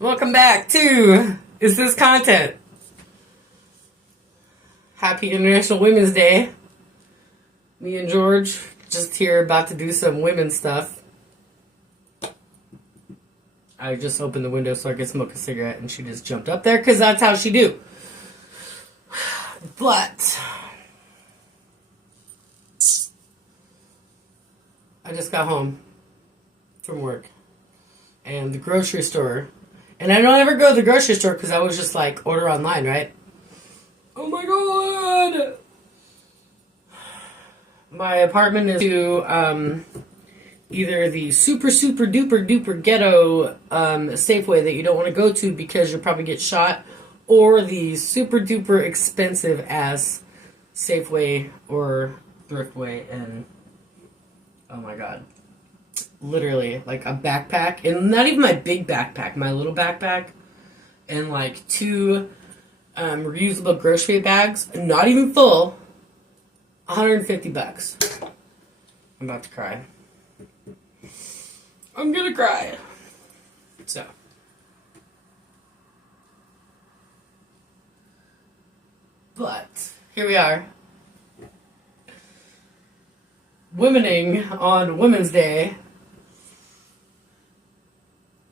Welcome back to Is This Content? Happy International Women's Day. Me and George just here about to do some women's stuff. I just opened the window so I could smoke a cigarette and she just jumped up there because that's how she do. But I just got home from work and the grocery store. And I don't ever go to the grocery store because I was just like, order online, right? Oh my god! My apartment is to either the super duper ghetto Safeway that you don't want to go to because you'll probably get shot, or the super duper expensive ass Safeway or Thriftway, and oh my god. Literally, like a backpack, and not even my big backpack, my little backpack, and like two reusable grocery bags, not even full, $150. I'm about to cry. I'm gonna cry. So. But, here we are. Womening on Women's Day.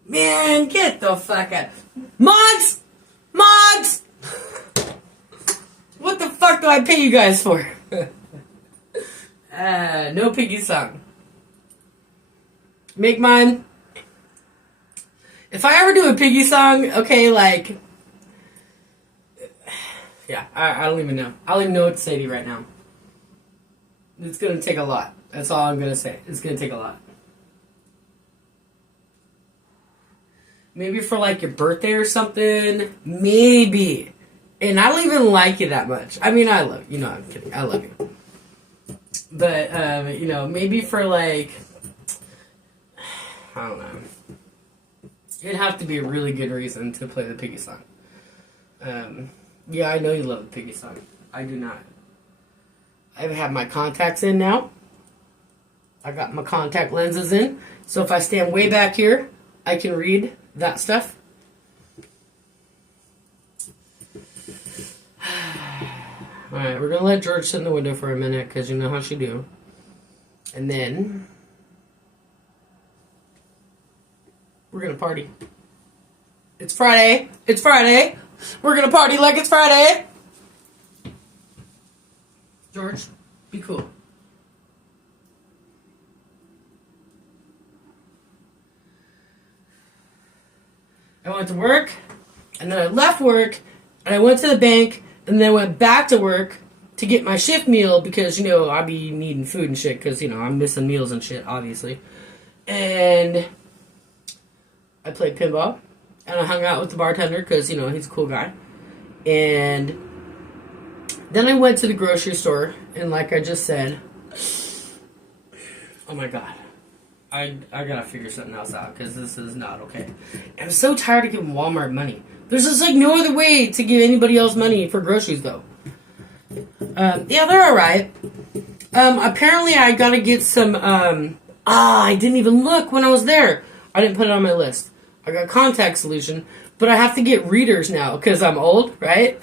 Man, get the fuck out. Mods! Mods! What the fuck do I pay you guys for? No piggy song. Make mine. If I ever do a piggy song, okay, like... Yeah, I don't even know. I don't even know what to say to you right now. It's gonna take a lot. That's all I'm gonna say. It's gonna take a lot. Maybe for like your birthday or something. Maybe. And I don't even like you that much. I mean, I love you. You know, I'm kidding. I love you. But, you know, maybe for like... I don't know. It'd have to be a really good reason to play the piggy song. Yeah, I know you love the piggy song. I do not. I have my contacts in now. I got my contact lenses in. So if I stand way back here, I can read that stuff. Alright, we're going to let George sit in the window for a minute because you know how she do. And then we're going to party. It's Friday. It's Friday. We're going to party like it's Friday. George, be cool. I went to work, and then I left work, and I went to the bank, and then I went back to work to get my shift meal because, you know, I be needing food and shit because, you know, I'm missing meals and shit, obviously. And I played pinball, and I hung out with the bartender because, you know, he's a cool guy. And then I went to the grocery store, and like I just said, oh my god. I gotta figure something else out because this is not okay. I'm so tired of giving Walmart money. There's just like no other way to give anybody else money for groceries though. Yeah, they're alright. Apparently I gotta get some, I didn't even look when I was there. I didn't put it on my list. I got contact solution, but I have to get readers now because I'm old, right?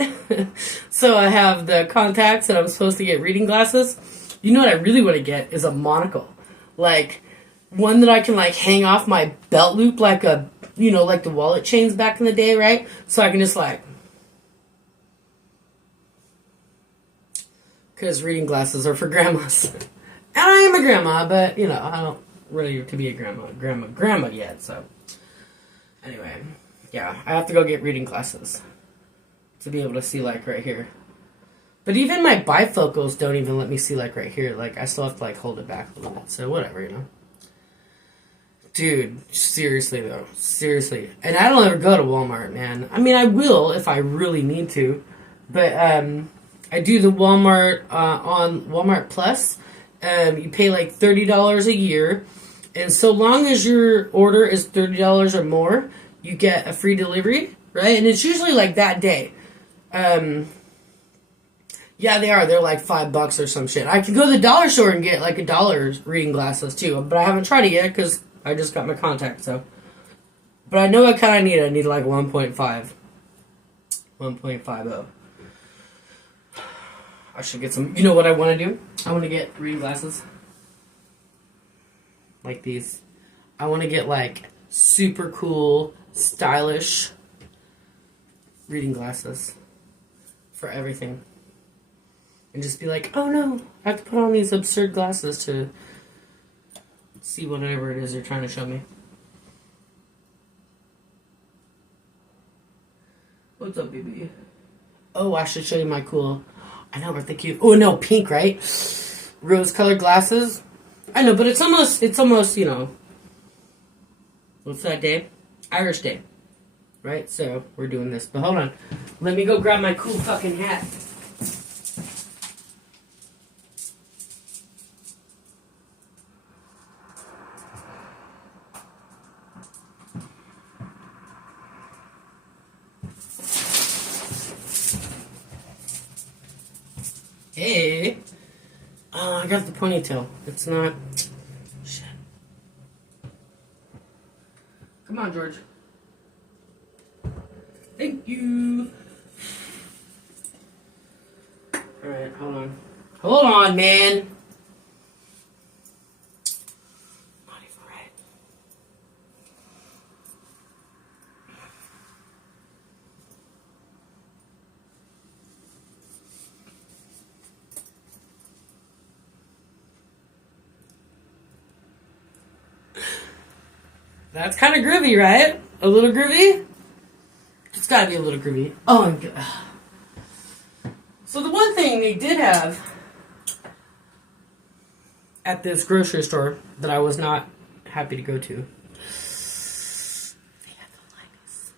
So I have the contacts and I'm supposed to get reading glasses. You know what I really want to get is a monocle. Like... one that I can, like, hang off my belt loop like a, you know, like the wallet chains back in the day, right? So I can just, like... because reading glasses are for grandmas. And I am a grandma, but, you know, I don't really to be a grandma yet, so... Anyway, yeah, I have to go get reading glasses to be able to see, like, right here. But even my bifocals don't even let me see, like, right here. Like, I still have to, like, hold it back a little bit, so whatever, you know? Dude, seriously though. Seriously. And I don't ever go to Walmart, man. I mean, I will if I really need to. But, I do the Walmart, on Walmart Plus. You pay like $30 a year. And so long as your order is $30 or more, you get a free delivery, right? And it's usually like that day. Yeah, they are. They're like $5 or some shit. I can go to the dollar store and get like $1 reading glasses too. But I haven't tried it yet because... I just got my contact, so But I know I kind of need it. I need like 1.5. 1.50. I should get some. You know what I want to do? I want to get reading glasses. Like these. I want to get like super cool, stylish reading glasses for everything. And just be like, oh no, I have to put on these absurd glasses to see whatever it is they're trying to show me. What's up, baby? Oh, I should show you my cool. I know, we're thinking. Oh no, pink, right? Rose-colored glasses. I know, but it's almost, you know. What's that day? Irish Day, right? So we're doing this. But hold on, let me go grab my cool fucking hat. Hey. Oh, I got the ponytail. It's not. Shit. Come on, George. Thank you. Alright, hold on. Hold on, man. Not even right. That's kind of groovy, right? A little groovy? It's gotta be a little groovy. Oh, I'm good. So the one thing they did have at this grocery store that I was not happy to go to, they had the lightest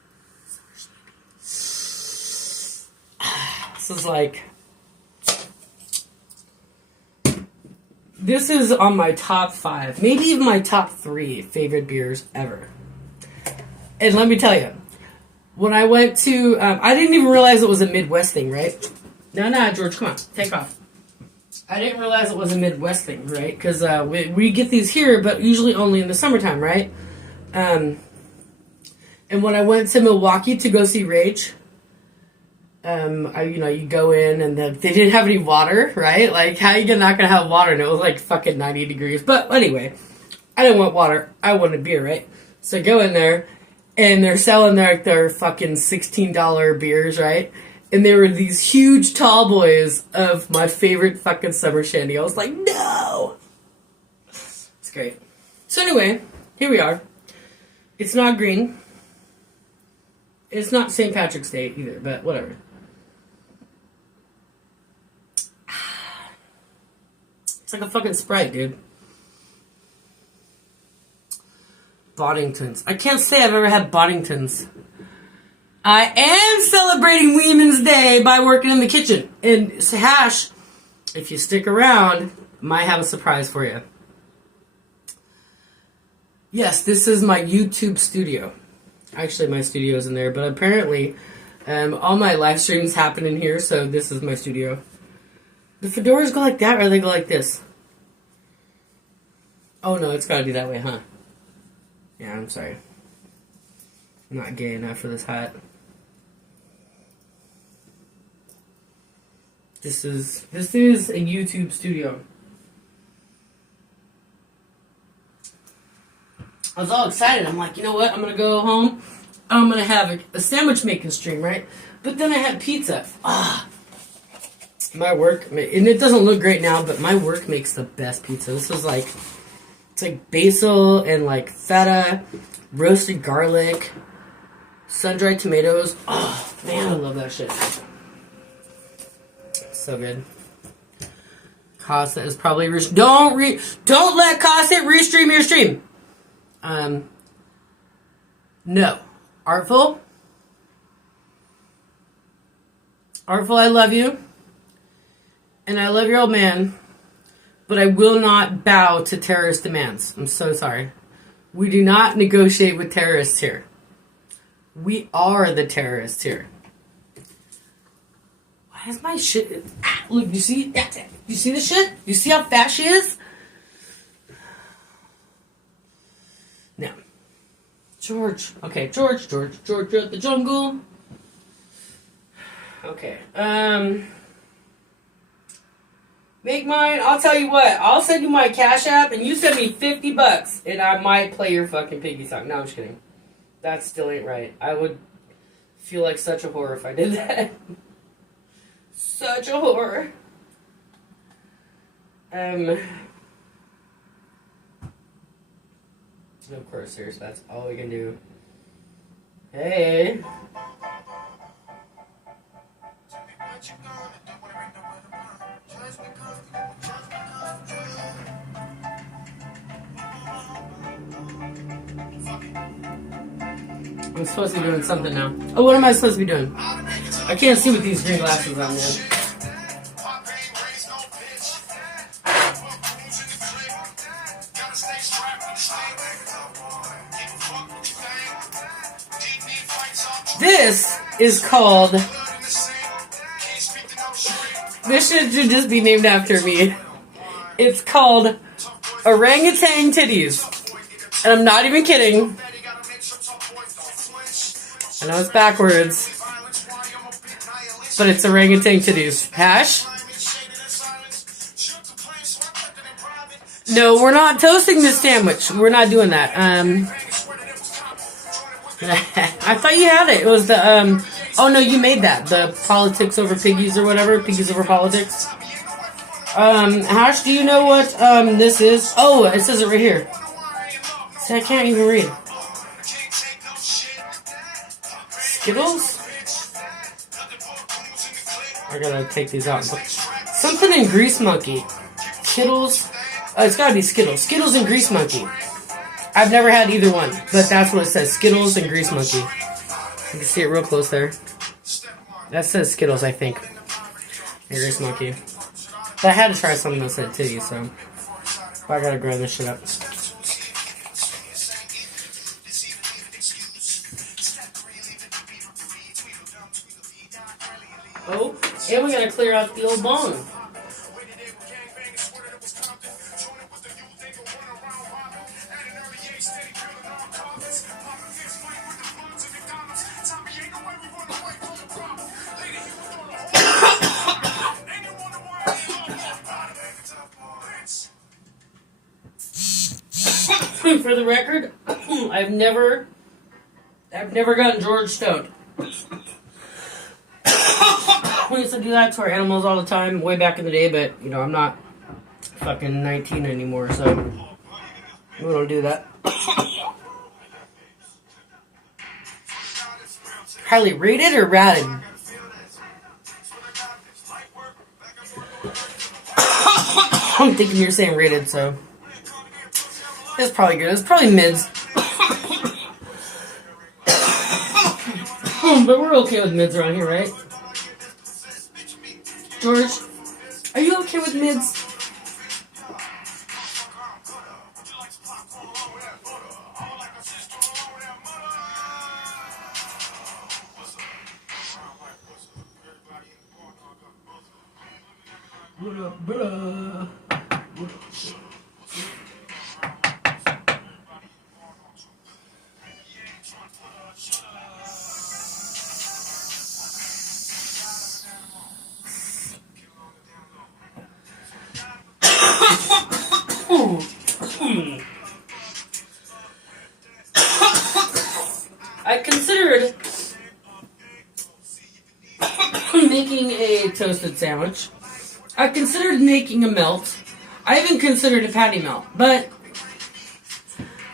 summer shandies. This is like, this is on my top 5, maybe even my top 3 favorite beers ever. And let me tell you, when I went to, I didn't even realize it was a Midwest thing, right? No, George, come on, take off. I didn't realize it was a Midwest thing, right? Because we get these here, but usually only in the summertime, right? And when I went to Milwaukee to go see Rage, you go in and they didn't have any water, right? Like, how are you not gonna have water? And it was like fucking 90 degrees. But anyway, I didn't want water. I wanted beer, right? So I go in there, and they're selling their fucking $16 beers, right? And there were these huge tall boys of my favorite fucking summer shandy. I was like, no! It's great. So anyway, here we are. It's not green. It's not St. Patrick's Day either, but whatever. It's like a fucking Sprite, dude. Boddingtons. I can't say I've ever had Boddingtons. I am celebrating Women's Day by working in the kitchen. And Hash, if you stick around, might have a surprise for you. Yes, this is my YouTube studio. Actually, my studio's in there, but apparently all my live streams happen in here, so this is my studio. The fedoras go like that, or they go like this? Oh no, it's gotta be that way, huh? Yeah, I'm sorry. I'm not gay enough for this hat. This is a YouTube studio. I was all excited. I'm like, you know what? I'm gonna go home. I'm gonna have a sandwich making stream, right? But then I had pizza. My work, and it doesn't look great now, but my work makes the best pizza. This is like, it's like basil and like feta, roasted garlic, sun-dried tomatoes. Oh man, I love that shit. So good. Casa is probably don't let Casa restream your stream. No. Artful, I love you. And I love your old man. But I will not bow to terrorist demands. I'm so sorry. We do not negotiate with terrorists here. We are the terrorists here. Why is my shit... look, you see? You see the shit? You see how fast she is? No. George. Okay, George at the jungle. Okay. Make mine. I'll tell you what. I'll send you my Cash App, and you send me $50, and I might play your fucking piggy song. No, I'm just kidding. That still ain't right. I would feel like such a whore if I did that. Such a whore. Of course, seriously, that's all we can do. Hey. I'm supposed to be doing something now. Oh, what am I supposed to be doing? I can't see with these green glasses on, man. This is called... This should just be named after me. It's called Orangutan Titties. And I'm not even kidding. I know it's backwards. But it's Orangutan Titties. Hash? No, we're not toasting this sandwich. We're not doing that. I thought you had it. It was the, oh no, you made that. The politics over piggies or whatever. Piggies over politics. Hash, do you know what, this is? Oh, it says it right here. See, I can't even read. Skittles? I gotta take these out. Something in Grease Monkey. Skittles? It's gotta be Skittles. Skittles and Grease Monkey. I've never had either one, but that's what it says. Skittles and Grease Monkey. You can see it real close there. That says Skittles, I think. And Grease Monkey. But I had to try something that said titties, so... I gotta grind this shit up. Oh, and we gotta clear out the old bone. For the record, I've never gotten George stoned. We used to do that to our animals all the time, way back in the day, but, you know, I'm not fucking 19 anymore, so we don't do that. Highly rated or ratted? I'm thinking you're saying rated, so... It's probably good. It's probably mids. But we're okay with mids around here, right? George, are you okay with mids? What up, bruh? I considered making a toasted sandwich. I considered making a melt. I even considered a patty melt, but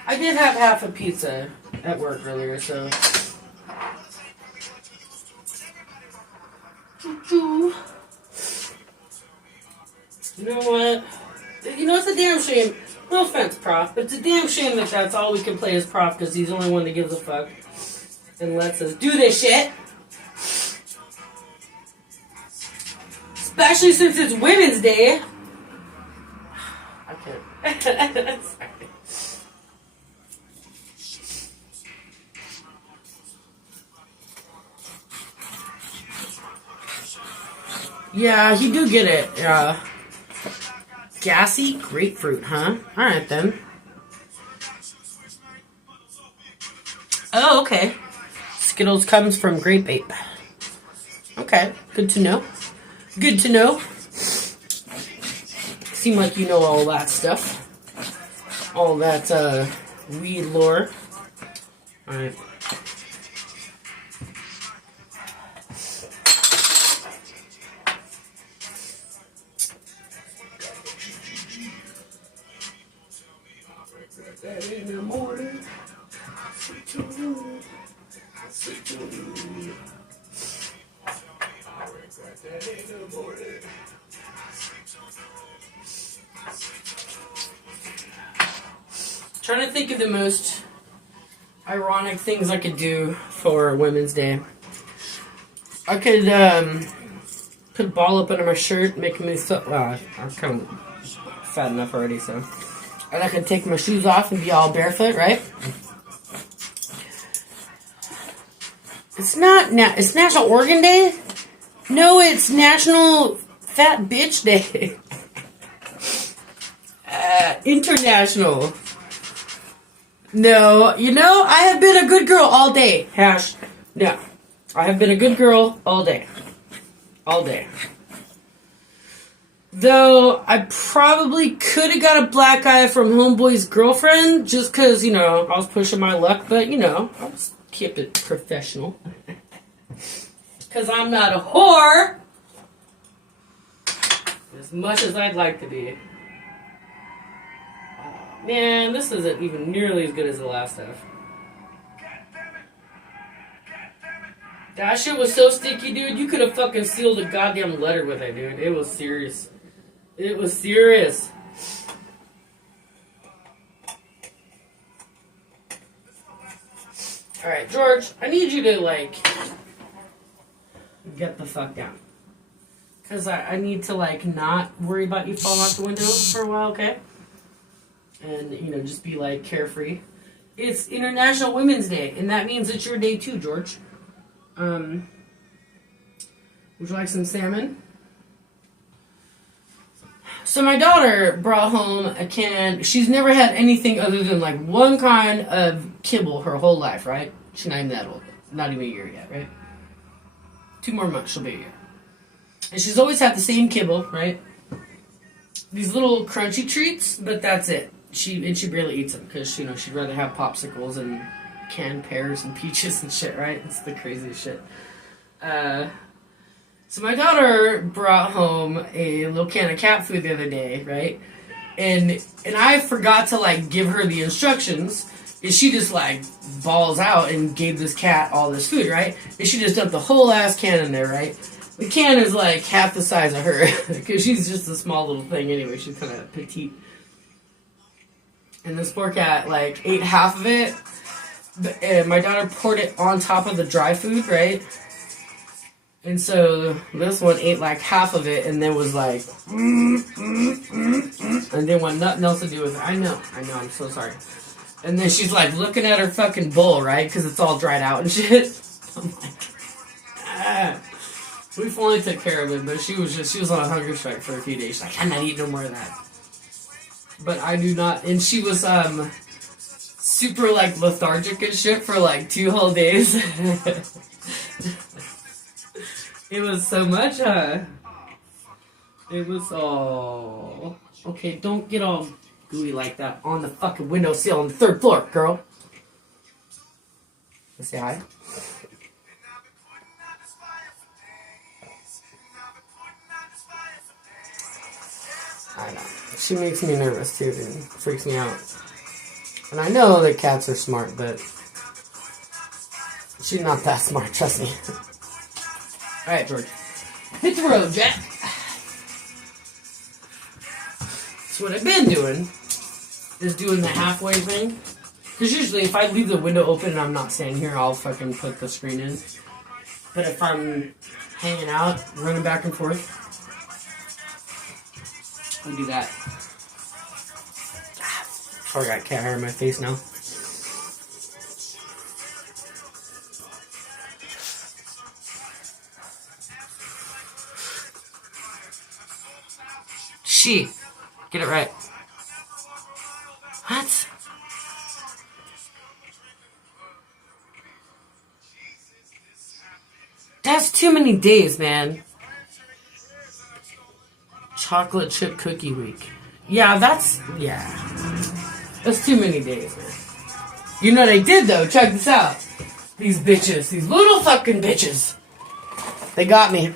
I did have half a pizza at work earlier, so. You know what? You know, it's a damn shame. No offense, Prof, but it's a damn shame that that's all we can play as Prof because he's the only one that gives a fuck and lets us do this shit. Especially since it's Women's Day. I can't. Sorry. Yeah, you do get it. Yeah. Gassy grapefruit, huh? Alright then. Oh, okay. Skittles comes from Grape Ape. Okay, good to know. Good to know. Seem like you know all that stuff. All that weed lore. Alright. Trying to think of the most ironic things I could do for Women's Day. I could put a ball up under my shirt, make me foot. Well, I'm kind of fat enough already, so. And I could take my shoes off and be all barefoot, right? It's not. It's National Organ Day. No, it's National Fat Bitch Day. International. No, I have been a good girl all day. Hash. No. I have been a good girl all day. All day. Though, I probably could have got a black eye from Homeboy's girlfriend, just because, I was pushing my luck, but, I'll just keep it professional. Because I'm not a whore! As much as I'd like to be. Man, this isn't even nearly as good as the last half. That shit was so sticky, dude. You could have fucking sealed a goddamn letter with it, dude. It was serious. It was serious. Alright, George, I need you to, get the fuck down. Because I need to, not worry about you falling out the window for a while, okay? And, just be, carefree. It's International Women's Day, and that means it's your day too, George. Would you like some salmon? So my daughter brought home a can. She's never had anything other than, one kind of kibble her whole life, right? She's not even that old. Not even a year yet, right? 2 more months, she'll be a year. And she's always had the same kibble, right? These little crunchy treats, but that's it. She barely eats them because, she'd rather have popsicles and canned pears and peaches and shit, right? It's the craziest shit. So my daughter brought home a little can of cat food the other day, right? And I forgot to, give her the instructions. And she just, balls out and gave this cat all this food, right? And she just dumped the whole ass can in there, right? The can is, half the size of her. Because she's just a small little thing anyway. She's kind of petite. And this poor cat, ate half of it. And my daughter poured it on top of the dry food, right? And so this one ate half of it and then was and then want nothing else to do with it. I know, I'm so sorry. And then she's looking at her fucking bowl, right? Because it's all dried out and shit. I'm we finally took care of it, but she was on a hunger strike for a few days. She's I'm not eating no more of that. But I do not, and she was, super, lethargic and shit for, 2 whole days. It was so much, It was all... Okay, don't get all gooey like that on the fucking windowsill on the 3rd floor, girl. Let's say hi. I know. She makes me nervous, too, and freaks me out. And I know that cats are smart, but she's not that smart, trust me. Alright, George. Hit the road, Jack. So what I've been doing is doing the halfway thing. Because usually if I leave the window open and I'm not standing here, I'll fucking put the screen in. But if I'm hanging out, running back and forth, I'll do that. Oh, I got cat hair in my face now. She. Get it right. What? too many days, man. Chocolate chip cookie week. Yeah, that's too many days, man. You know what I did, though? Check this out. These bitches. These little fucking bitches. They got me.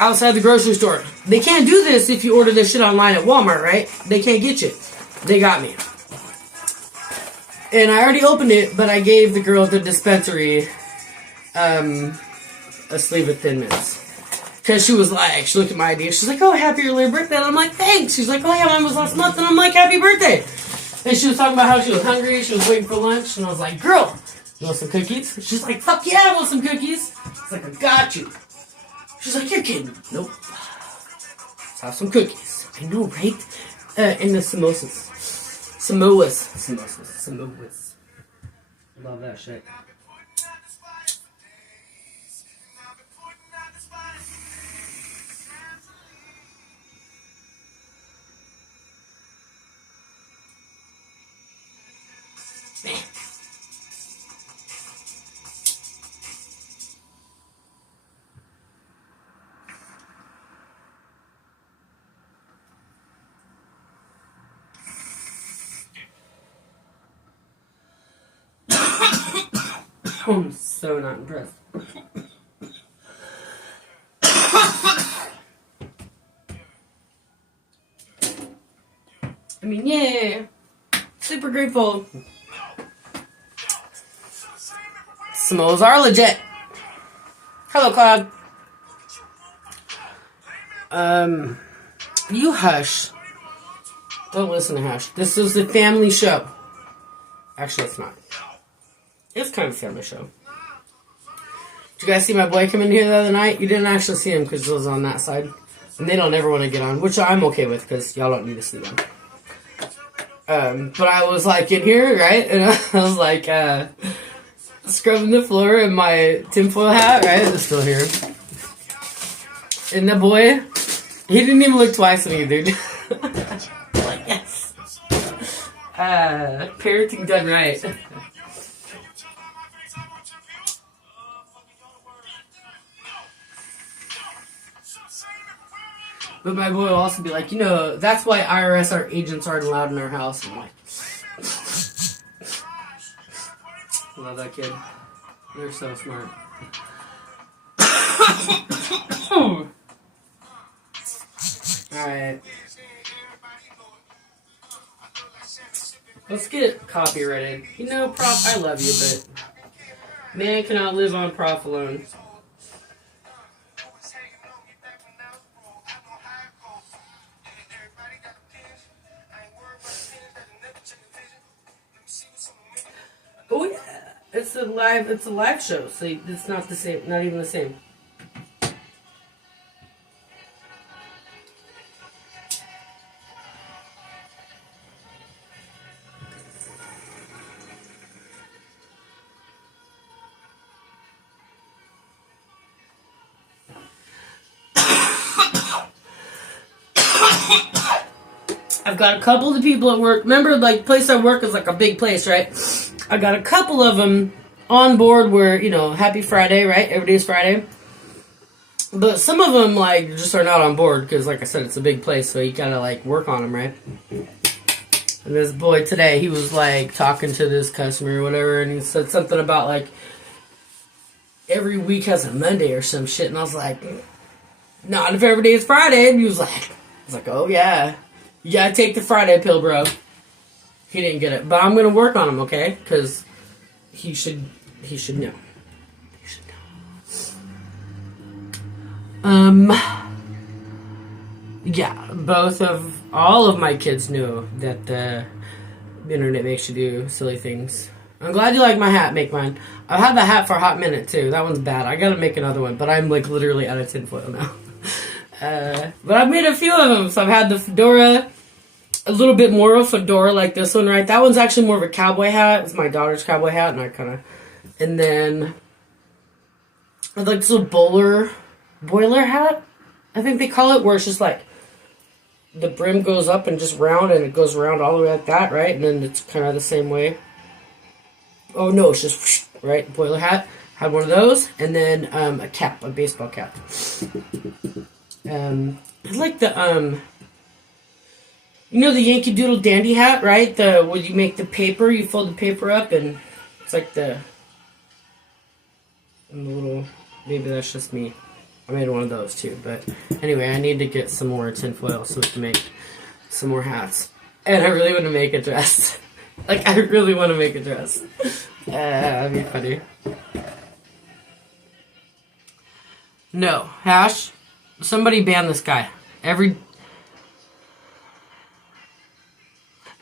Outside the grocery store. They can't do this if you order this shit online at Walmart, right? They can't get you. They got me. And I already opened it, but I gave the girl at the dispensary a sleeve of Thin Mints. Because she was like, she looked at my ID. She's like, oh, happy early birthday. And I'm like, thanks. She's like, oh, yeah, mine was last month. And I'm like, happy birthday. And she was talking about how she was hungry. She was waiting for lunch. And I was like, girl, you want some cookies? She's like, fuck yeah, I want some cookies. It's like, I got you. She's like, you're kidding. Nope. Let's have some cookies. I know, right? And the samosas. Samoas. Love that shit. Man. I'm so not impressed. I mean, yeah. Super grateful. Samoas are legit. Hello, Cloud. You hush. Don't listen to Hush. This is the family show. Actually, it's not. It's kind of a family show. Did you guys see my boy come in here the other night? You didn't actually see him because it was on that side. And they don't ever want to get on, which I'm okay with because y'all don't need to sleep on. But I was like in here, right? And I was like scrubbing the floor in my tinfoil hat, right? It's still here. And the boy, he didn't even look twice at me, dude. Like, yes. Parenting done right. But my boy will also be like, you know, that's why IRS, our agents aren't allowed in our house. I'm like, love that kid. They're so smart. Alright. Let's get copyrighted. You know, Prof, I love you, but man cannot live on Prof alone. Oh yeah, it's a live show, so it's not the same, not even the same. I've got a couple of the people at work. Remember, like, the place I work is like a big place, right? I got a couple of them on board where, you know, happy Friday, right? Every day is Friday. But some of them, like, just are not on board because, like I said, it's a big place, so you gotta, like, work on them, right? And this boy today, he was, like, talking to this customer or whatever, and he said something about, like, every week has a Monday or some shit, and I was like, not if every day is Friday. And he was like, oh, yeah. You gotta take the Friday pill, bro. He didn't get it. But I'm gonna work on him, okay? Because he should know. He should know. Yeah, all of my kids knew that the internet makes you do silly things. I'm glad you like my hat, make mine. I've had the hat for a hot minute, too. That one's bad. I gotta make another one, but I'm, like, literally out of tinfoil now. But I've made a few of them. So I've had the fedora, a little bit more of a fedora like this one, right? That one's actually more of a cowboy hat. It's my daughter's cowboy hat, and then I like this little boiler hat, I think they call it, where it's just like the brim goes up and just round, and it goes around all the way like that, right? And then it's kind of the same way. Oh no, it's just right, boiler hat. Had one of those, and then a cap, a baseball cap. I like the you know the Yankee Doodle Dandy hat, right? The where you make the paper, you fold the paper up, and it's like the little. Maybe that's just me. I made one of those too, but anyway, I need to get some more tinfoil so we can make some more hats. And I really want to make a dress. Like, I really want to make a dress. That'd be funny. No. Hash, somebody ban this guy.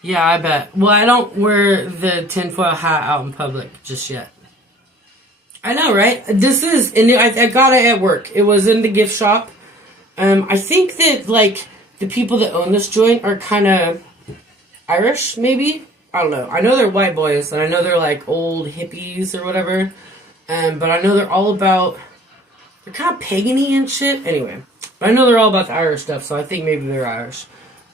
Yeah, I bet. Well, I don't wear the tinfoil hat out in public just yet. I know, right? This is, and I got it at work. It was in the gift shop. I think that, like, the people that own this joint are kind of Irish, maybe? I don't know. I know they're white boys, and I know they're, like, old hippies or whatever. But I know they're all about, they're kind of pagan-y and shit. Anyway, but I know they're all about the Irish stuff, so I think maybe they're Irish.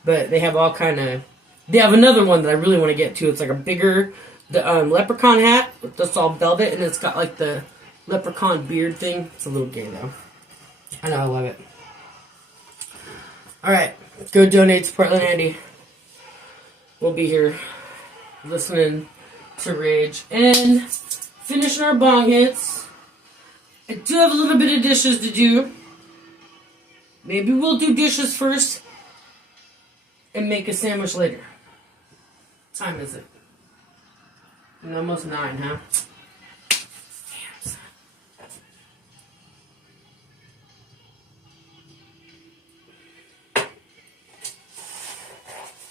But they have all kind of, they have another one that I really want to get to. It's like a bigger, the leprechaun hat that's all velvet, and it's got like the leprechaun beard thing. It's a little gay though. I know, I love it. Alright, go donate to Portland Andy. We'll be here listening to Rage and finishing our bong hits. I do have a little bit of dishes to do. Maybe we'll do dishes first and make a sandwich later. What time is it? Almost 9, huh? Damn, son.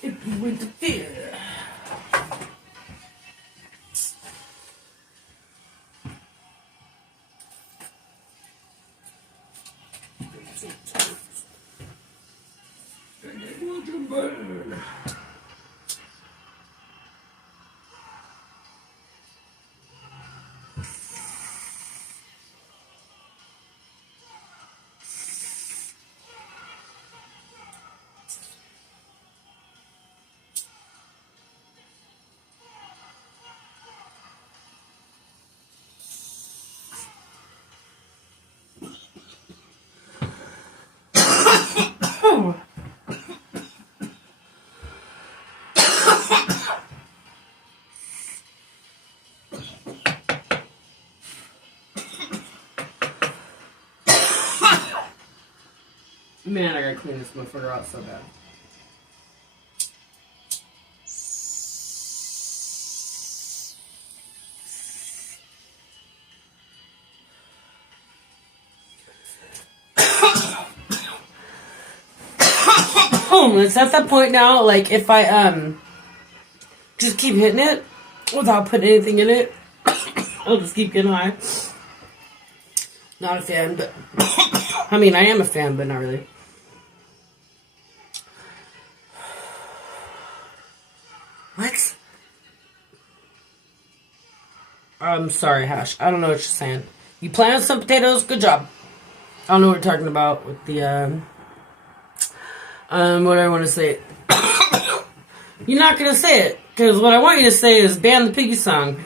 If you went to fear. Burn. Man, I gotta clean this motherfucker out so bad. It's at that point now, like, if I, just keep hitting it without putting anything in it, I'll just keep getting high. Not a fan, but, I mean, I am a fan, but not really. What? I'm sorry, Hash. I don't know what you're saying. You planted some potatoes? Good job. I don't know what you're talking about with the, what do I want to say? You're not going to say it, because what I want you to say is ban the piggy song.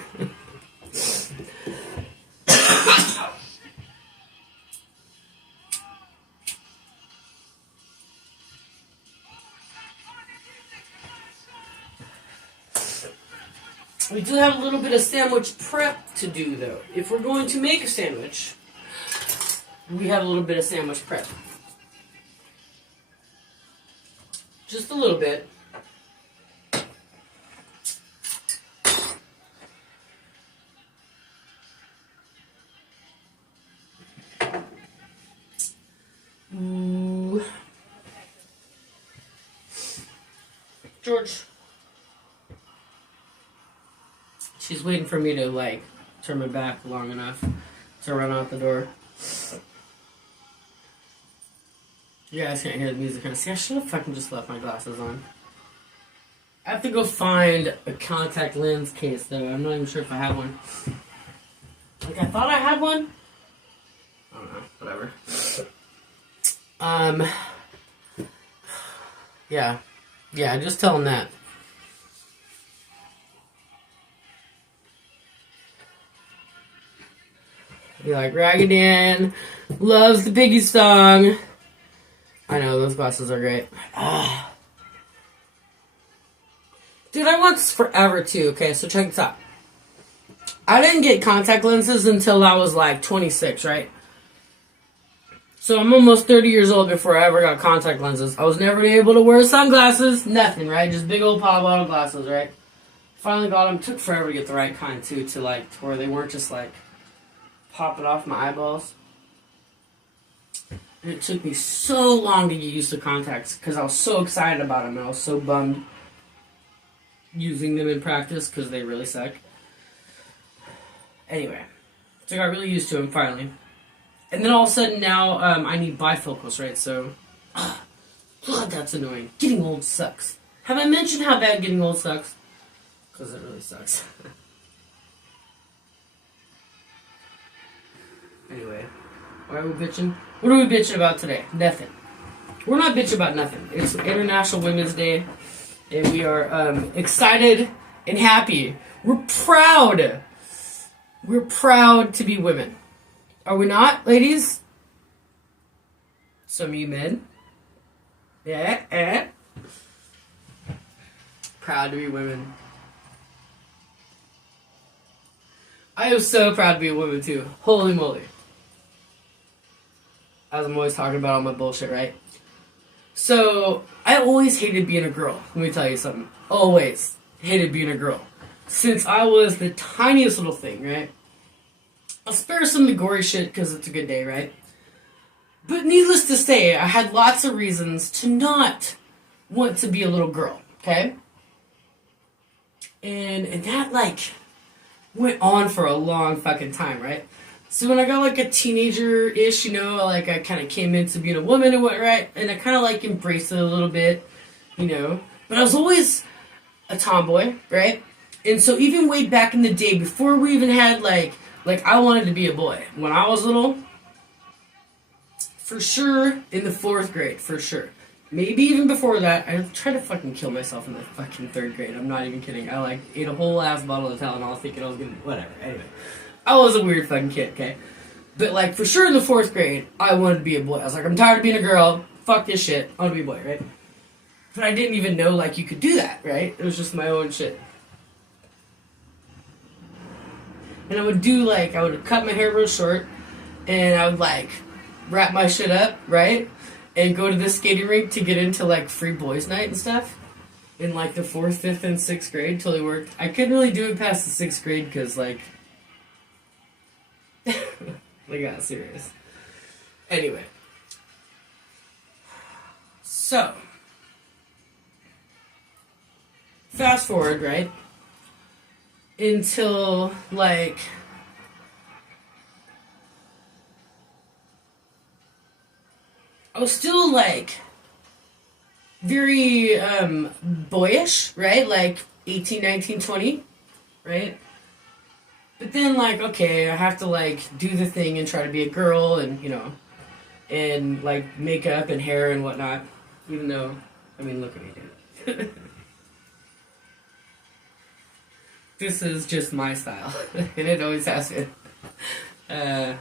We do have a little bit of sandwich prep to do, though. If we're going to make a sandwich, we have a little bit of sandwich prep. Just a little bit. Ooh. George. She's waiting for me to, like, turn my back long enough to run out the door. You guys can't hear the music. See, I should have fucking just left my glasses on. I have to go find a contact lens case, though. I'm not even sure if I have one. Like, I thought I had one. I don't know. Whatever. Yeah. Yeah, just tell him that. You like Ragged Ann, loves the Biggie song. I know, those glasses are great. Ah. Dude, I want this forever too. Okay, so check this out. I didn't get contact lenses until I was like 26, right? So I'm almost 30 years old before I ever got contact lenses. I was never able to wear sunglasses, nothing, right? Just big old pop bottle glasses, right? Finally got them. Took forever to get the right kind too, to where they weren't just like popping off my eyeballs. And it took me so long to get used to contacts because I was so excited about them and I was so bummed using them in practice because they really suck. Anyway, so I got really used to them finally. And then all of a sudden now I need bifocals, right? So, God, that's annoying. Getting old sucks. Have I mentioned how bad getting old sucks? Because it really sucks. Anyway, why are we bitching? What are we bitching about today? Nothing. We're not bitching about nothing. It's International Women's Day, and we are excited and happy. We're proud. We're proud to be women. Are we not, ladies? Some of you men. Yeah. Proud to be women. I am so proud to be a woman, too. Holy moly. As I'm always talking about all my bullshit, right? So, I always hated being a girl. Let me tell you something. Always hated being a girl. Since I was the tiniest little thing, right? I'll spare some of the gory shit because it's a good day, right? But needless to say, I had lots of reasons to not want to be a little girl, okay? And that, went on for a long fucking time, right? So when I got, a teenager-ish, I kind of came into being a woman and what, right? And I kind of, embraced it a little bit, But I was always a tomboy, right? And so even way back in the day, before we even had, I wanted to be a boy. When I was little, for sure, in the 4th grade, for sure. Maybe even before that, I tried to fucking kill myself in the fucking 3rd grade. I'm not even kidding. I, ate a whole ass bottle of Tylenol thinking I was gonna, whatever. Anyway, I was a weird fucking kid, okay? But, for sure in the 4th grade, I wanted to be a boy. I was like, I'm tired of being a girl. Fuck this shit. I want to be a boy, right? But I didn't even know, you could do that, right? It was just my own shit. And I would do, I would cut my hair real short, and I would, wrap my shit up, right? And go to the skating rink to get into, free boys' night and stuff. In, the 4th, 5th, and 6th grade, totally worked. I couldn't really do it past the 6th grade, because, they got serious. Anyway. So. Fast forward, right? Until, I was still, very, boyish, right? 18, 19, 20, right? But then, okay, I have to, do the thing and try to be a girl and, and, makeup and hair and whatnot. Even though, look at me, dude. This is just my style. And it always has been. But,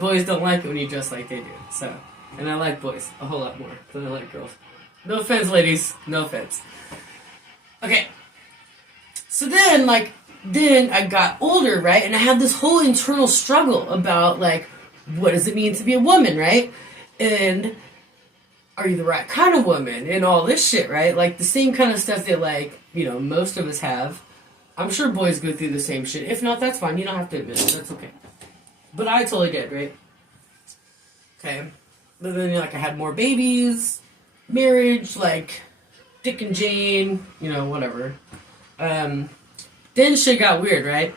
boys don't like it when you dress like they do, so... And I like boys a whole lot more than I like girls. No offense, ladies. No offense. Okay. So then, then I got older, right? And I had this whole internal struggle about, what does it mean to be a woman, right? And are you the right kind of woman? And all this shit, right? The same kind of stuff that, most of us have. I'm sure boys go through the same shit. If not, that's fine. You don't have to admit it. That's okay. But I totally did, right? Okay. But then, I had more babies, marriage, Dick and Jane, whatever. Then shit got weird, right?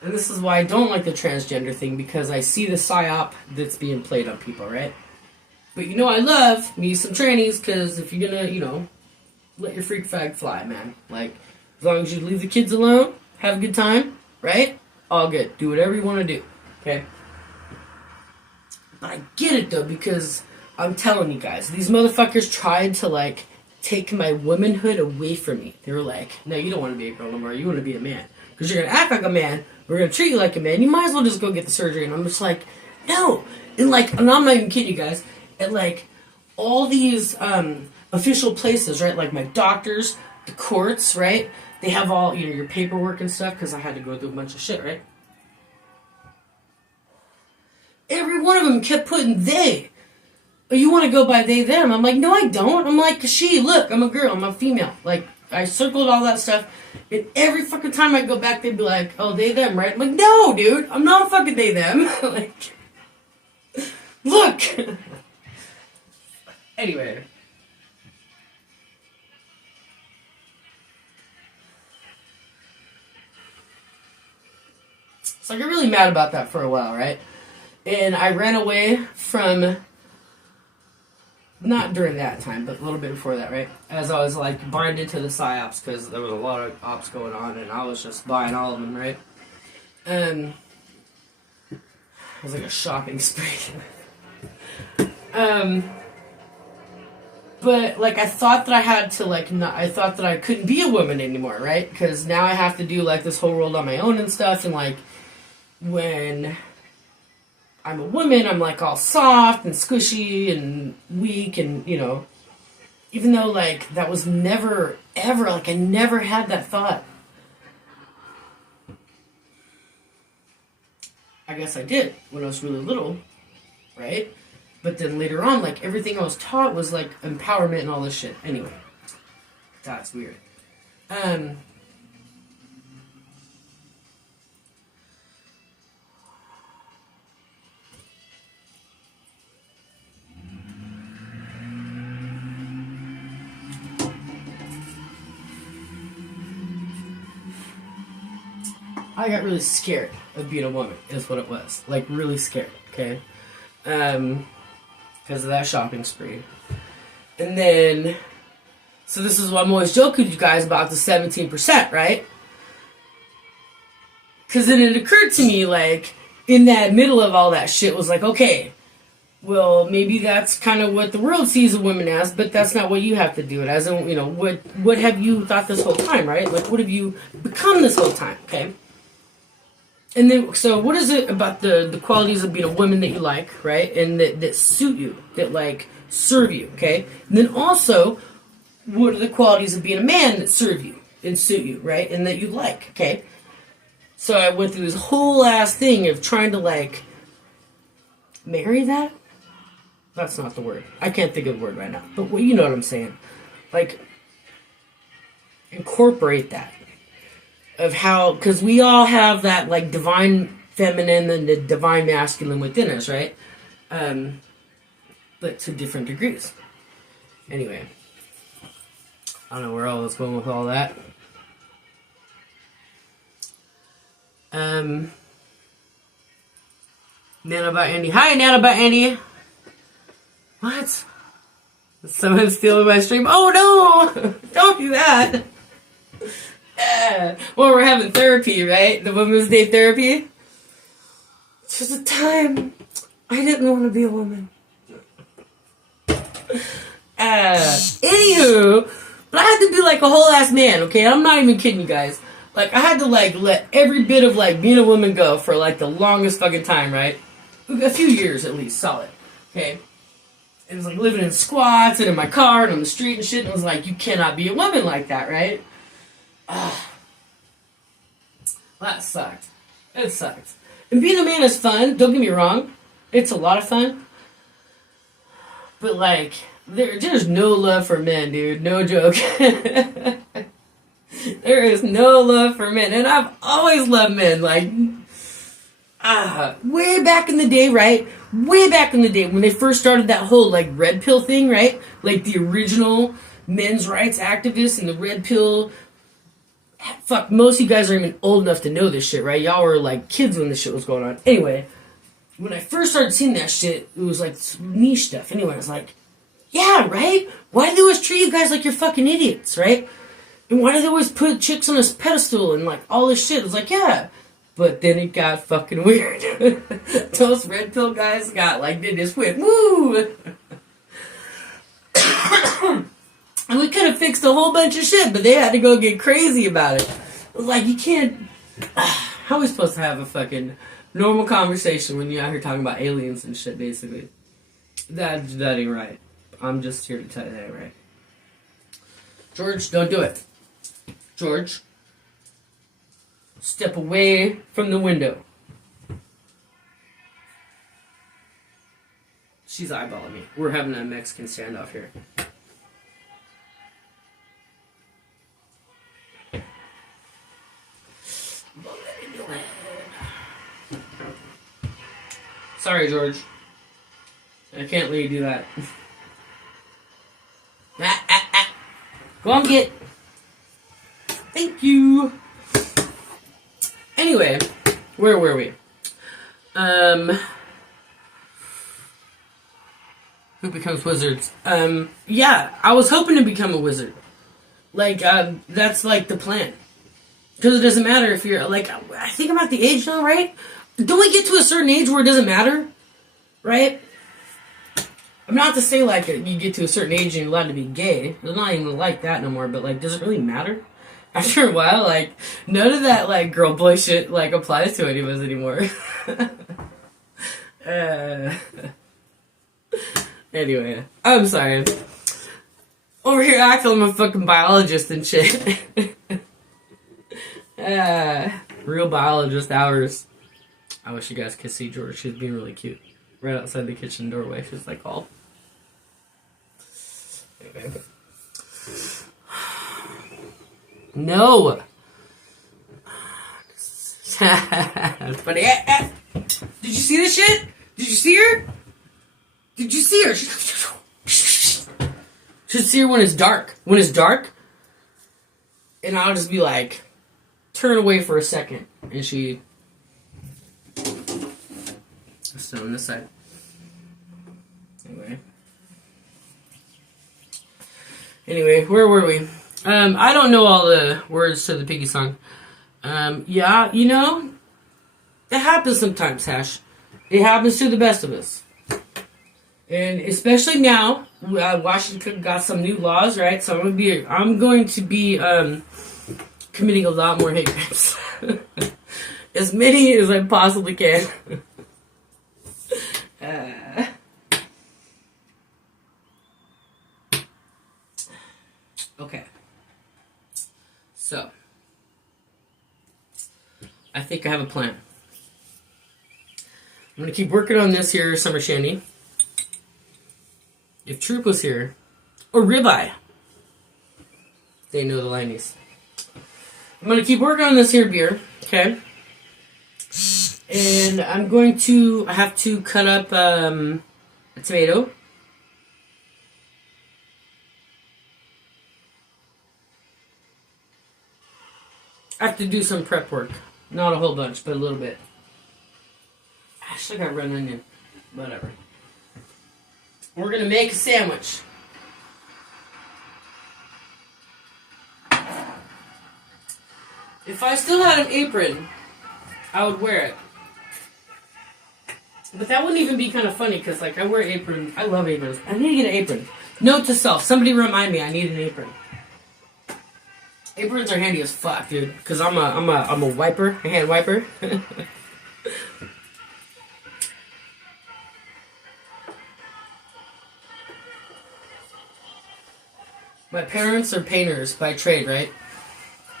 And this is why I don't like the transgender thing, because I see the psyop that's being played on people, right? But I love me some trannies, because if you're gonna, let your freak flag fly, man. As long as you leave the kids alone, have a good time, right? All good. Do whatever you want to do, okay? But I get it, though, because I'm telling you guys, these motherfuckers tried to, take my womanhood away from me. They were like, no, you don't want to be a girl no more. You want to be a man. Because you're going to act like a man. We're going to treat you like a man. You might as well just go get the surgery. And I'm just like, no. And like, and I'm not even kidding you guys. At like all these official places, right? Like my doctors, the courts, right? They have all, you know, your paperwork and stuff because I had to go through a bunch of shit, right? Every one of them kept putting they. Oh, you want to go by they, them? I'm like, no, I don't. I'm like, she, look, I'm a girl, I'm a female. Like, I circled all that stuff. And every fucking time I go back, they'd be like, oh, they, them, right? I'm like, no, dude, I'm not a fucking they, them. Like, look. Anyway. So I got really mad about that for a while, right? And I ran away from, not during that time, but a little bit before that, right? As I was like buying into the psyops because there was a lot of ops going on and I was just buying all of them, right? It was like a shopping spree. But like I thought that I had to like not, I thought that I couldn't be a woman anymore, right? Because now I have to do like this whole world on my own and stuff, and like when I'm a woman, I'm like all soft and squishy and weak, and you know, even though like that was never ever, like I never had that thought. I guess I did when I was really little, right? But then later on, like everything I was taught was like empowerment and all this shit. Anyway, that's weird. I got really scared of being a woman, is what it was. Like, really scared, okay? Because of that shopping spree. And then, so this is what I'm always joking with you guys about the 17%, right? Because then it occurred to me, like, in that middle of all that shit was like, okay, well, maybe that's kind of what the world sees a woman as, but that's not what you have to do it as. You know, what have you thought this whole time, right? Like, what have you become this whole time, okay? And then, so what is it about the qualities of being a woman that you like, right? And that suit you, that like serve you, okay? And then also, what are the qualities of being a man that serve you and suit you, right? And that you like, okay? So I went through this whole ass thing of trying to like marry that. That's not the word. I can't think of the word right now. But you know what I'm saying. Like, incorporate that. Of how, because we all have that like divine feminine and the divine masculine within us, right? But to different degrees. Anyway, I don't know where I was going with all that. Nana about Andy. Hi, Nana about Andy. What? Someone's stealing my stream. Oh no! Don't do that. Well, we're having therapy, right? The Women's Day therapy. It's just a time I didn't want to be a woman. Anywho, but I had to be like a whole ass man, okay? I'm not even kidding you guys. Like, I had to like let every bit of like being a woman go for like the longest fucking time, right? A few years at least, solid, okay? It was like living in squats and in my car and on the street and shit, and it was like, you cannot be a woman like that, right? That sucked. It sucked. And being a man is fun, don't get me wrong. It's a lot of fun. But like, there's no love for men, dude. No joke. There is no love for men. And I've always loved men. Like, way back in the day, right? Way back in the day when they first started that whole like red pill thing, right? Like the original men's rights activists and the red pill. Fuck, most of you guys aren't even old enough to know this shit, right? Y'all were like kids when this shit was going on. Anyway, when I first started seeing that shit, it was like niche stuff. Anyway, I was like, yeah, right? Why do they always treat you guys like you're fucking idiots, right? And why do they always put chicks on this pedestal and like all this shit? It was like, yeah. But then it got fucking weird. Those red pill guys got like, they just went, woo! And we could have fixed a whole bunch of shit, but they had to go get crazy about it. Like, you can't... How are we supposed to have a fucking normal conversation when you're out here talking about aliens and shit, basically? That ain't right. I'm just here to tell you that ain't right. George, don't do it. George, step away from the window. She's eyeballing me. We're having a Mexican standoff here. Sorry, George. I can't let you do that. Go on, get. Thank you. Anyway, where were we? Who becomes wizards? Yeah, I was hoping to become a wizard. Like, that's like the plan. Because it doesn't matter if you're, like, I think I'm at the age now, right? Don't we get to a certain age where it doesn't matter? Right? I'm not to say, like, you get to a certain age and you're allowed to be gay. It's not even like that no more, but, like, does it really matter? After a while, like, none of that, like, girl-boy shit, like, applies to any of us anymore. Anyway, I'm sorry. Over here acting like I'm a fucking biologist and shit. Real biologist hours. I wish you guys could see George. She's being really cute. Right outside the kitchen doorway. She's like, oh. Anyway. No! That's funny. Did you see this shit? Did you see her? Did you see her? Should see her when it's dark. When it's dark, and I'll just be like, turn away for a second, and she. Still on this side. Anyway, where were we? I don't know all the words to the Piggy song. Yeah, you know, it happens sometimes, Hash. It happens to the best of us. And especially now, Washington got some new laws, right? So I'm going to be committing a lot more hate crimes. As many as I possibly can. Okay. So, I think I have a plan. I'm going to keep working on this here summer shandy. If Troop was here, or Ribeye, they know the lineies. I'm going to keep working on this here beer, okay? And I have to cut up a tomato. I have to do some prep work. Not a whole bunch, but a little bit. I still got red onion. Whatever. We're going to make a sandwich. If I still had an apron, I would wear it. But that wouldn't even be kind of funny, because, like, I wear aprons. I love aprons. I need to get an apron. Note to self. Somebody remind me I need an apron. Aprons are handy as fuck, dude. Because I'm a wiper. A hand wiper. My parents are painters by trade, right?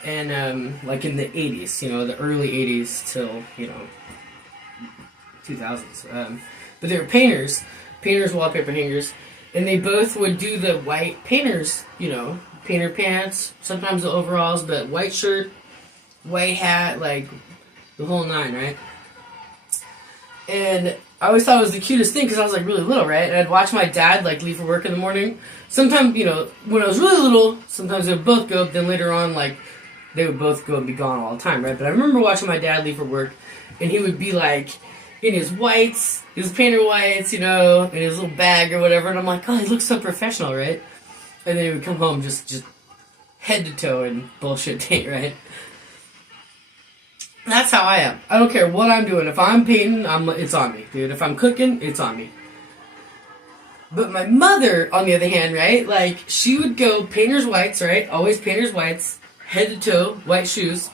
And, like in the 80s, you know, the early 80s till, you know, 2000s. But they were painters, wallpaper hangers, and they both would do the white painters, you know, painter pants, sometimes the overalls, but white shirt, white hat, like the whole nine, right? And I always thought it was the cutest thing because I was like really little, right? And I'd watch my dad like leave for work in the morning. Sometimes, you know, when I was really little, sometimes they would both go, but then later on, like, they would both go and be gone all the time, right? But I remember watching my dad leave for work, and he would be like in his whites, his painter whites, you know, in his little bag or whatever, and I'm like, oh, he looks so professional, right? And then he would come home just head to toe in bullshit paint, right? That's how I am. I don't care what I'm doing. If I'm painting, it's on me, dude. If I'm cooking, it's on me. But my mother, on the other hand, right? Like, she would go painter's whites, right? Always painter's whites, head to toe, white shoes,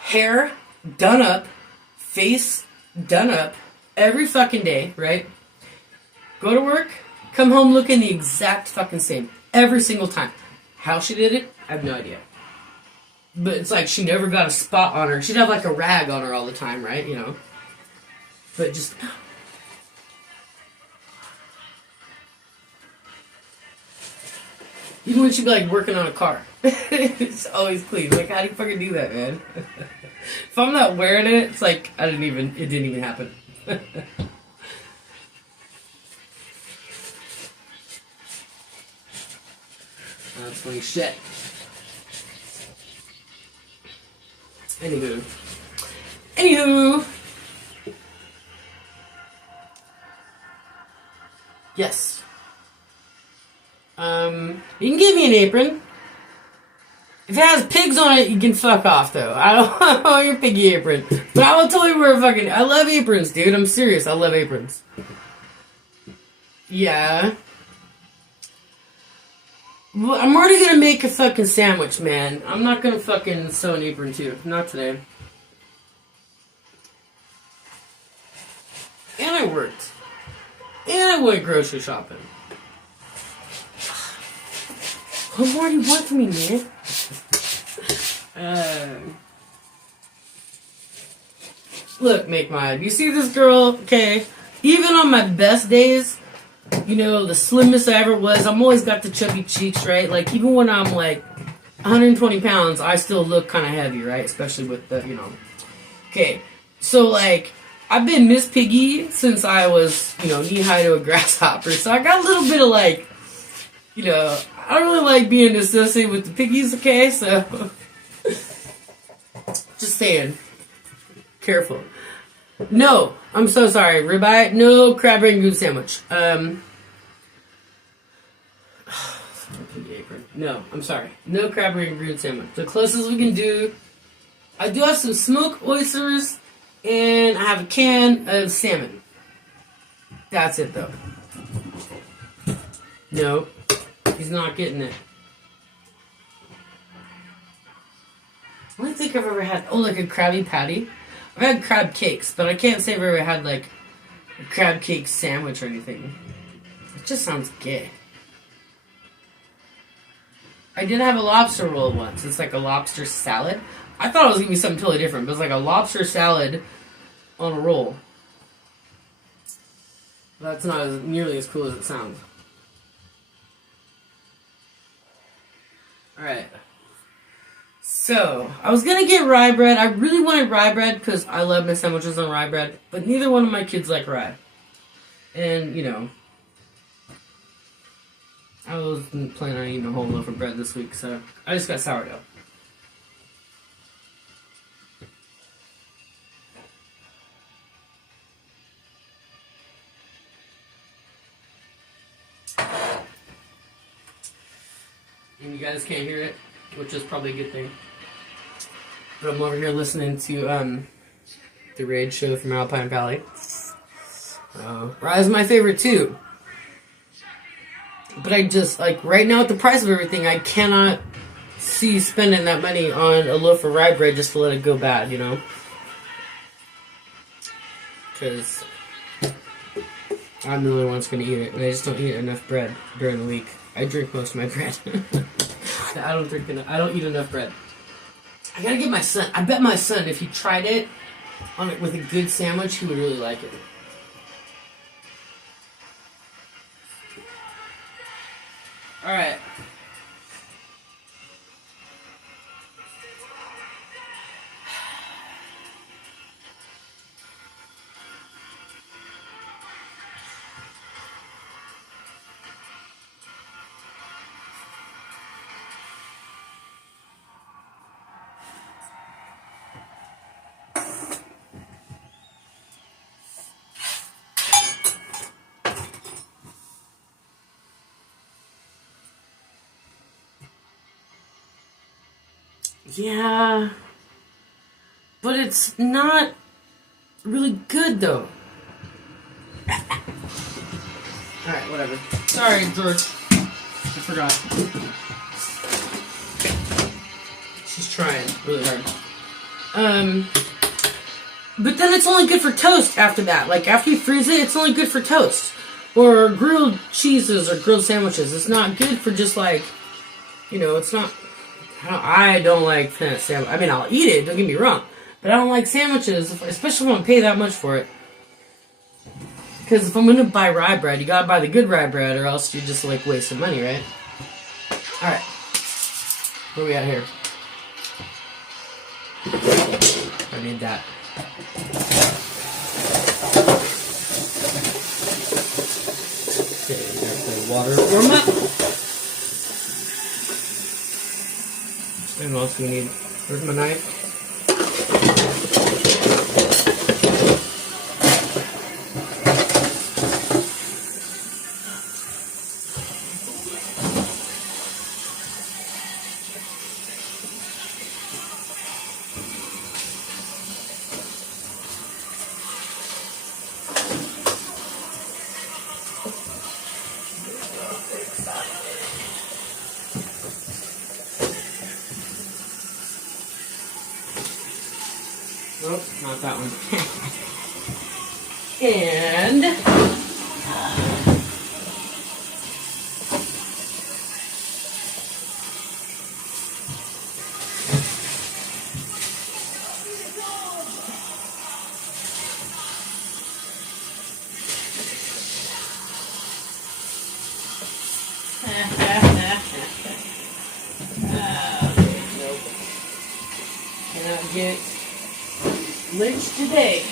hair done up, face done up, every fucking day, right? Go to work, come home looking the exact fucking same. Every single time. How she did it, I have no idea. But it's like she never got a spot on her. She'd have like a rag on her all the time, right? You know? But just... Even when she'd be like working on a car. It's always clean. Like, how do you fucking do that, man? If I'm not wearing it, it's like, it didn't even happen. That's funny shit. Anywho. Yes. You can give me an apron. If it has pigs on it, you can fuck off, though. I don't want your piggy apron. But I will totally wear a fucking... I love aprons, dude. I'm serious. I love aprons. Yeah. Well, I'm already gonna make a fucking sandwich, man. I'm not gonna fucking sew an apron, too. Not today. And I worked. And I went grocery shopping. What more do you want from me, man? Look, Make Mine. You see this girl? Okay. Even on my best days, you know, the slimmest I ever was, I'm always got the chubby cheeks, right? Like, even when I'm, like, 120 pounds, I still look kind of heavy, right? Especially with the, you know. Okay. So, like, I've been Miss Piggy since I was, you know, knee-high to a grasshopper. So I got a little bit of, like, you know... I don't really like being associated with the piggies, okay? So, just saying. Careful. No, I'm so sorry. Ribeye, no crab rangoon sandwich. No, I'm sorry. No crab rangoon sandwich. The closest we can do, I do have some smoked oysters, and I have a can of salmon. That's it, though. No. He's not getting it. I don't think I've ever had, like a Krabby Patty. I've had crab cakes, but I can't say I've ever had, like, a crab cake sandwich or anything. It just sounds gay. I did have a lobster roll once. It's like a lobster salad. I thought it was going to be something totally different, but it's like a lobster salad on a roll. That's not nearly as cool as it sounds. Alright. So, I was gonna get rye bread. I really wanted rye bread because I love my sandwiches on rye bread. But neither one of my kids like rye. And, you know, I wasn't planning on eating a whole loaf of bread this week, so I just got sourdough. And you guys can't hear it, which is probably a good thing. But I'm over here listening to the Raid show from Alpine Valley. Rye is my favorite too. But I just, like, right now with the price of everything, I cannot see spending that money on a loaf of rye bread just to let it go bad, you know? Because I'm the only one that's going to eat it, and I just don't eat enough bread during the week. I drink most of my bread. I don't eat enough bread. I gotta get my son. I bet my son, if he tried it with a good sandwich, he would really like it. Alright. Yeah, but it's not really good though. Alright, whatever. Sorry, George. I forgot. She's trying really hard. But then it's only good for toast after that. Like, after you freeze it, it's only good for toast. Or grilled cheeses or grilled sandwiches. It's not good for just, like, you know, it's not... I don't like sandwich. I mean, I'll eat it, don't get me wrong. But I don't like sandwiches, especially when I pay that much for it. Because if I'm going to buy rye bread, you got to buy the good rye bread, or else you're just, like, wasting money, right? Alright. What do we got here? I need that. Okay, we got the water warm up. And what else do we need? Where's my knife? Nope, not that one. And nope. Cannot get lynched today.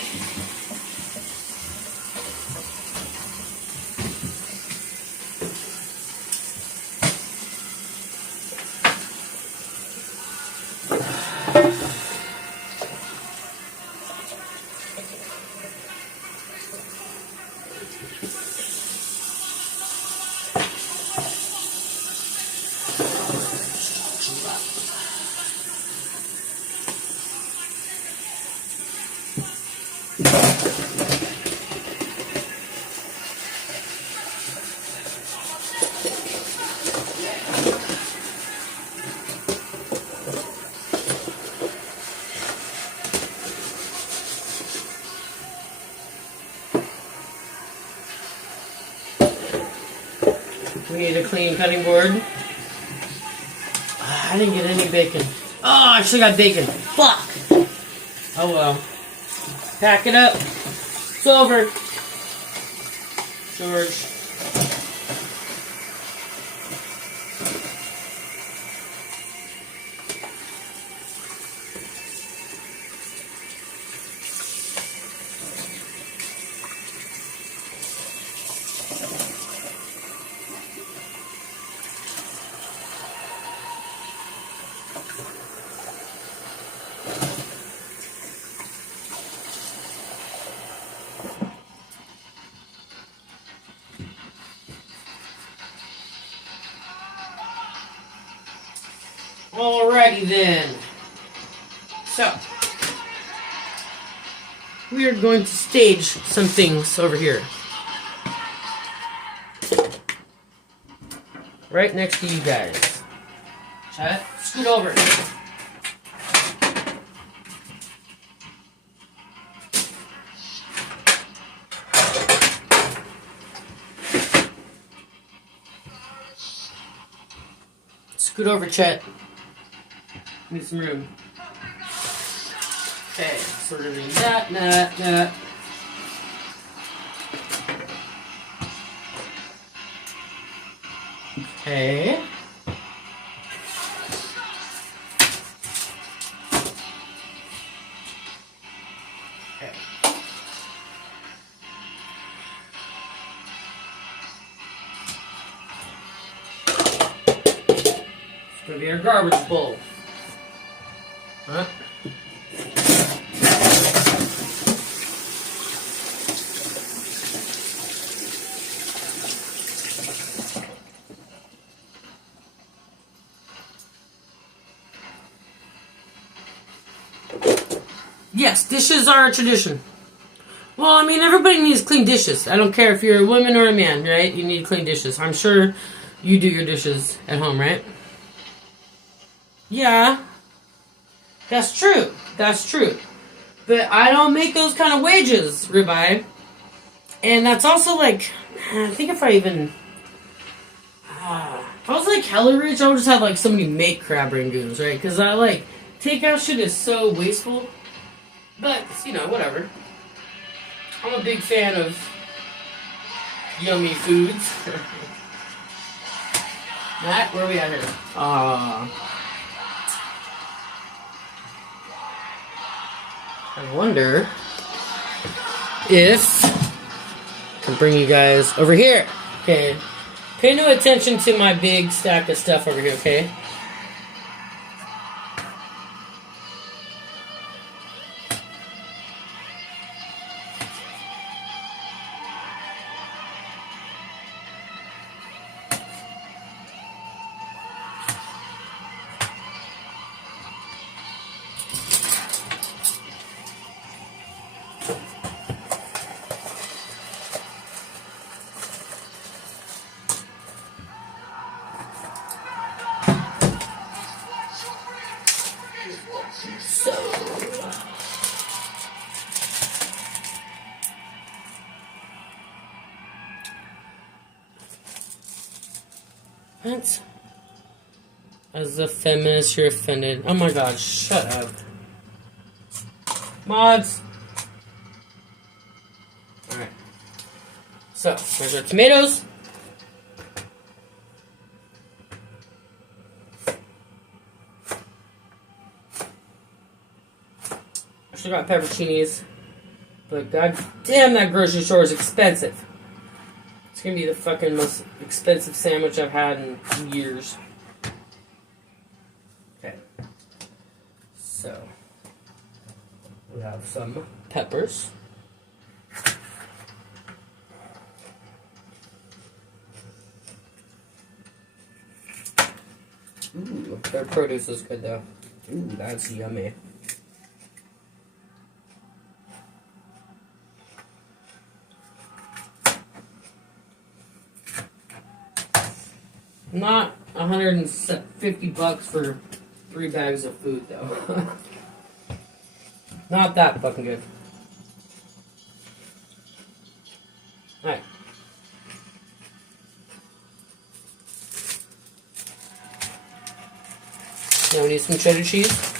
We need a clean cutting board. I didn't get any bacon. Oh, I should have got bacon. Fuck. Oh well. Pack it up. It's over. George. Alrighty then. So, we are going to stage some things over here. Right next to you guys. Chat, scoot over. Scoot over, Chet. Need some room. Okay, so we're gonna do that. Okay. It's gonna be our garbage bowl. Huh? Yes, this is our tradition. Well, I mean, everybody needs clean dishes. I don't care if you're a woman or a man, right? You need clean dishes. I'm sure you do your dishes at home, right? Yeah, that's true. That's true. But I don't make those kind of wages, ribeye. And that's also like, I think if I even, if I was like hella rich, I would just have like somebody make crab rangoons, right? Because I like, takeout shit is so wasteful. But, you know, whatever. I'm a big fan of yummy foods. Matt, where are we at here? I wonder if I can bring you guys over here. Okay. Pay no attention to my big stack of stuff over here, okay? So, what? As a feminist, you're offended. Oh my god, shut up. Mods. Alright. So, there's our tomatoes. I should have got pepperoncinis. But god damn, that grocery store is expensive. It's gonna be the fucking most expensive sandwich I've had in years. Okay. So, we have some peppers. Ooh, their produce is good though. Ooh, that's yummy. Not $150 for 3 bags of food though. Not that fucking good. Alright. Now we need some cheddar cheese.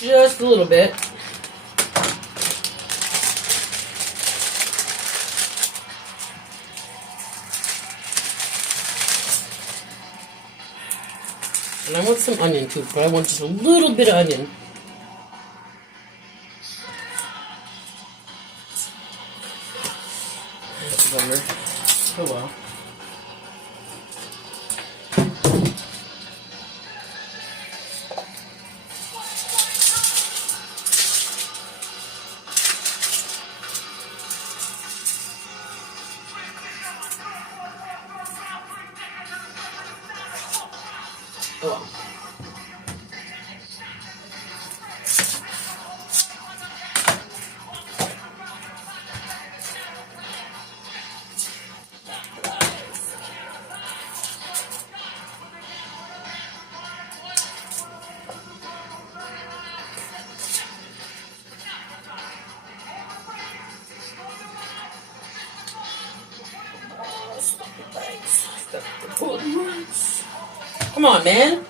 Just a little bit. And I want some onion too, but I want just a little bit of onion. That's a bummer. Oh well. Oh well. Come on, man.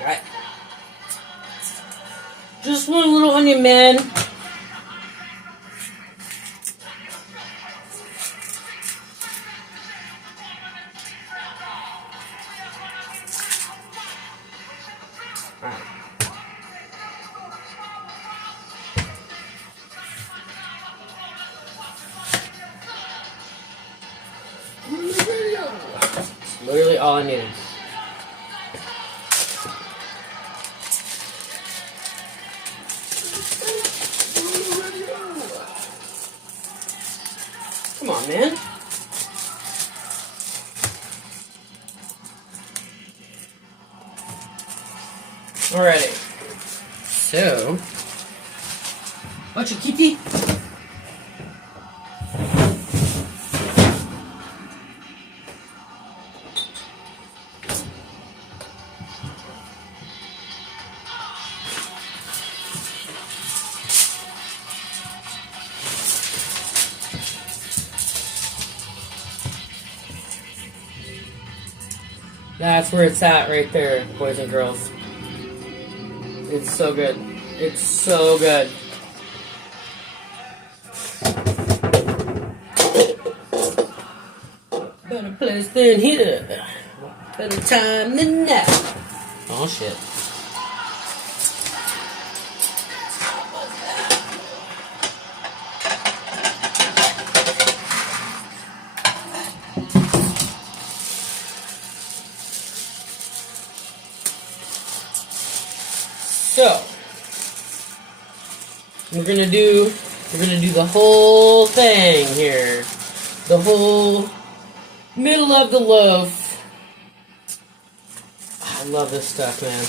Alright. Just one little onion, man. Literally all I needed. Come on, man. Alrighty. So, watch it, Kiki. That's where it's at right there, boys and girls. It's so good. It's so good. Better place than here. Better time than now. Oh shit. So we're gonna do the whole thing here. The whole middle of the loaf. I love this stuff, man.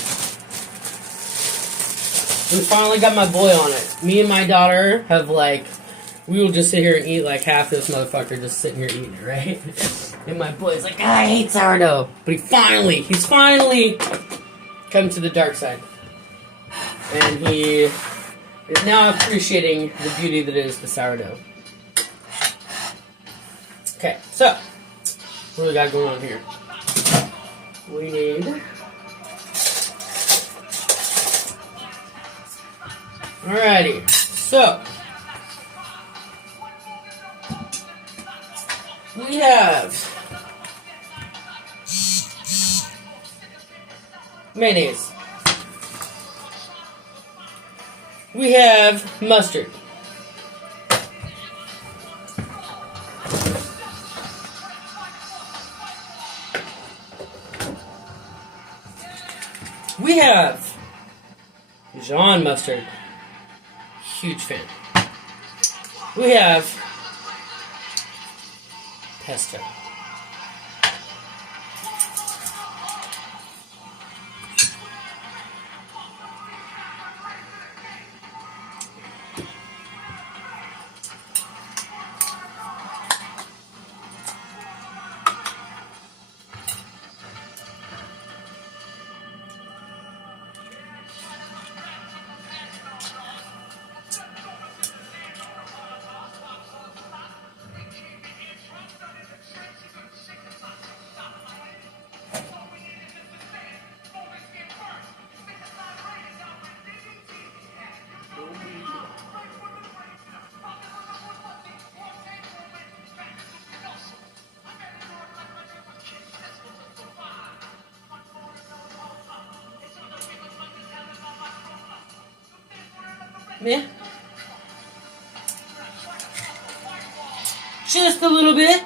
We finally got my boy on it. Me and my daughter have we will just sit here and eat like half this motherfucker just sitting here eating it, right? And my boy's like, I hate sourdough. But he's finally come to the dark side. And he is now appreciating the beauty that is the sourdough. Okay, so what do we got going on here? We need... Alrighty, so we have mayonnaise. We have mustard. We have Dijon mustard. Huge fan. We have pesto. Yeah. Just a little bit.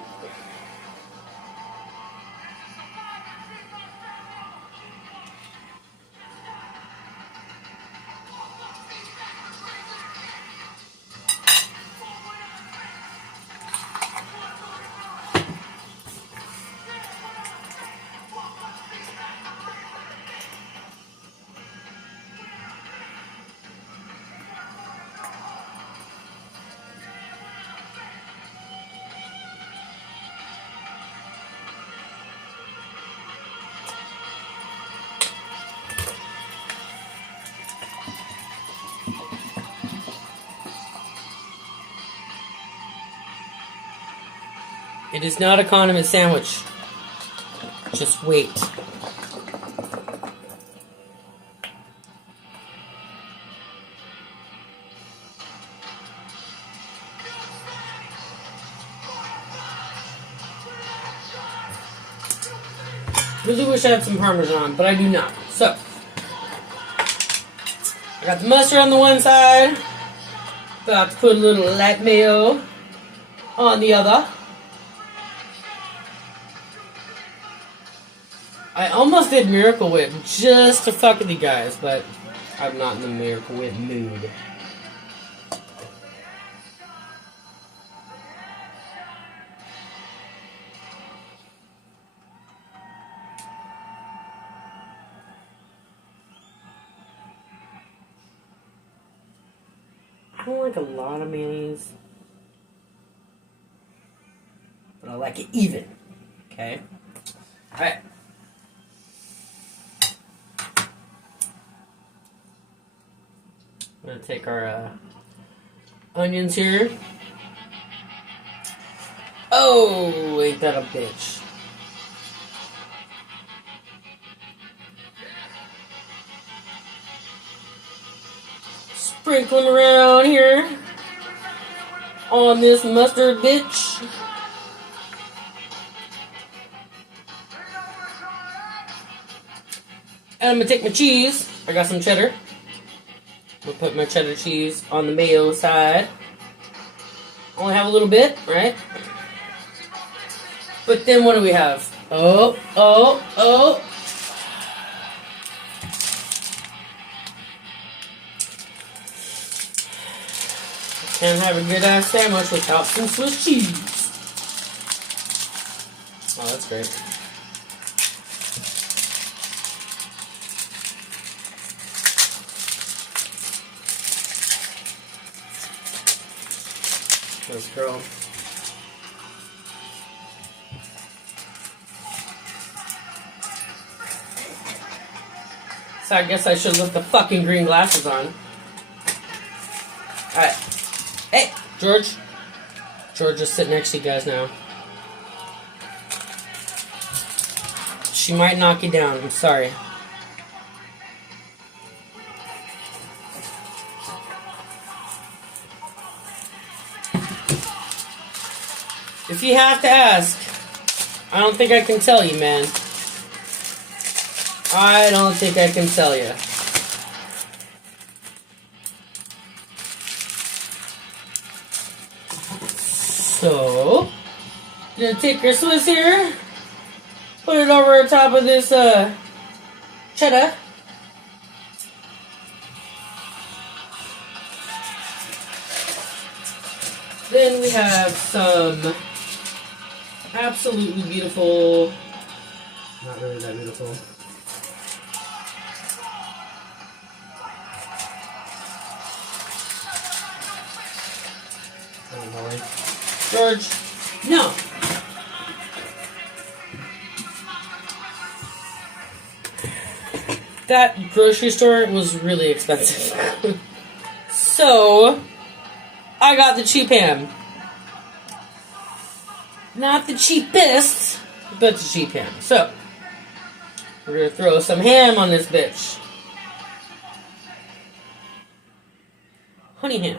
It is not a condiment sandwich. Just wait. Really wish I had some Parmesan, but I do not. So, I got the mustard on the one side. About to put a little light mayo on the other. I almost did Miracle Whip just to fuck with you guys, but I'm not in the Miracle Whip mood. I don't like a lot of mayonnaise, but I like it even. Okay? Alright. I'm gonna take our onions here. Oh, ain't that a bitch? Sprinkle them around here on this mustard bitch. And I'm gonna take my cheese. I got some cheddar. We'll put my cheddar cheese on the mayo side. Only have a little bit, right? But then what do we have? Oh. Can't have a good ass sandwich without some Swiss cheese. Oh, that's great. Let's go. So I guess I should put the fucking green glasses on. Alright. Hey, George. George is sitting next to you guys now. She might knock you down. I'm sorry. If you have to ask, I don't think I can tell you, man. I don't think I can tell you. So, gonna take your Swiss here, put it over top of this cheddar. Then we have some absolutely beautiful, not really that beautiful. George, no. That grocery store was really expensive. So, I got the cheap ham. Not the cheapest, but the cheap ham. So, we're gonna throw some ham on this bitch. Honey ham.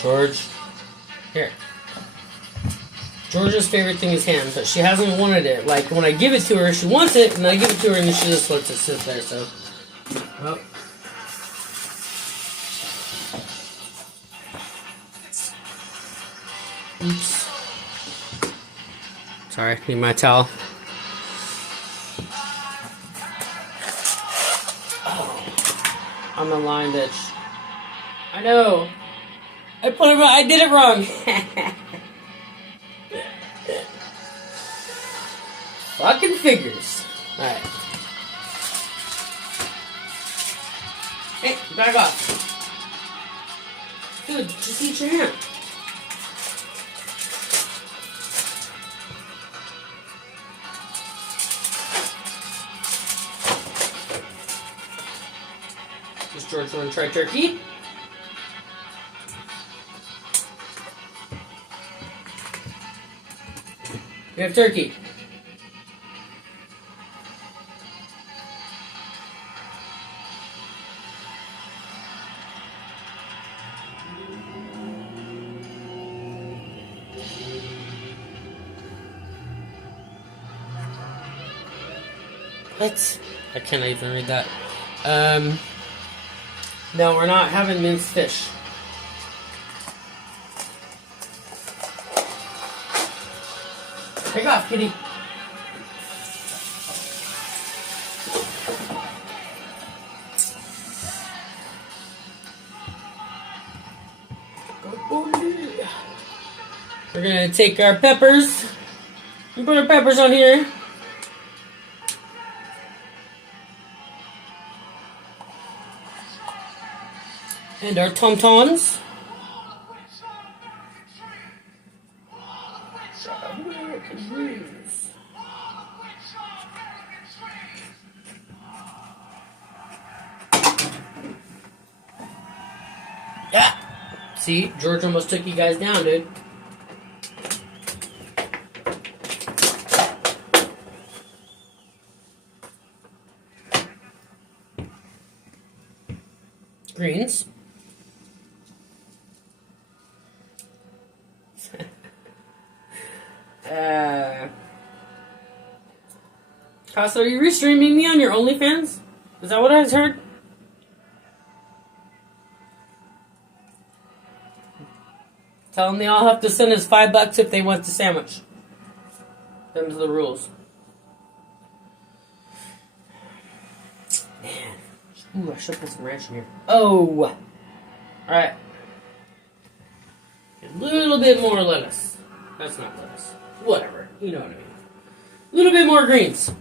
George. Here. Georgia's favorite thing is ham, but she hasn't wanted it. Like, when I give it to her, she wants it, and I give it to her, and she just lets it sit there, so. Well. Oops. Sorry, need my towel. Oh. I'm a lying bitch. I know. I put it wrong. I did it wrong. Fucking figures. Alright. Hey, back off. Dude, just eat your hand. Does George want to try turkey? We have turkey. What? I can't even read that. No, we're not having minced fish. Take off, kitty. We're gonna take our peppers and put our peppers on here. And our tom-toms. Yeah. See, George almost took you guys down, dude. Greens. Costa, are you restreaming me on your OnlyFans? Is that what I heard? Tell them they all have to send us $5 if they want the sandwich. Them's the rules. Man. Ooh, I should put some ranch in here. Oh! Alright. A little bit more lettuce. That's not lettuce. Whatever. You know what I mean. A little bit more greens.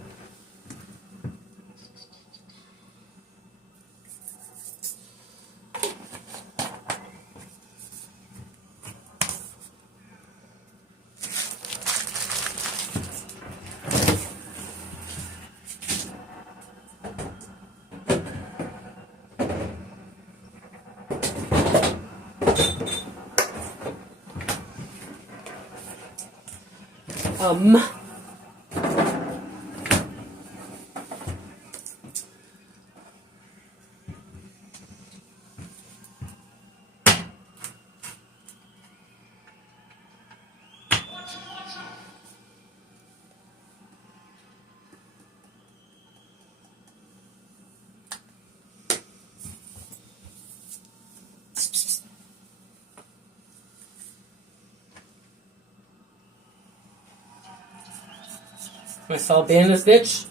I saw ban this bitch.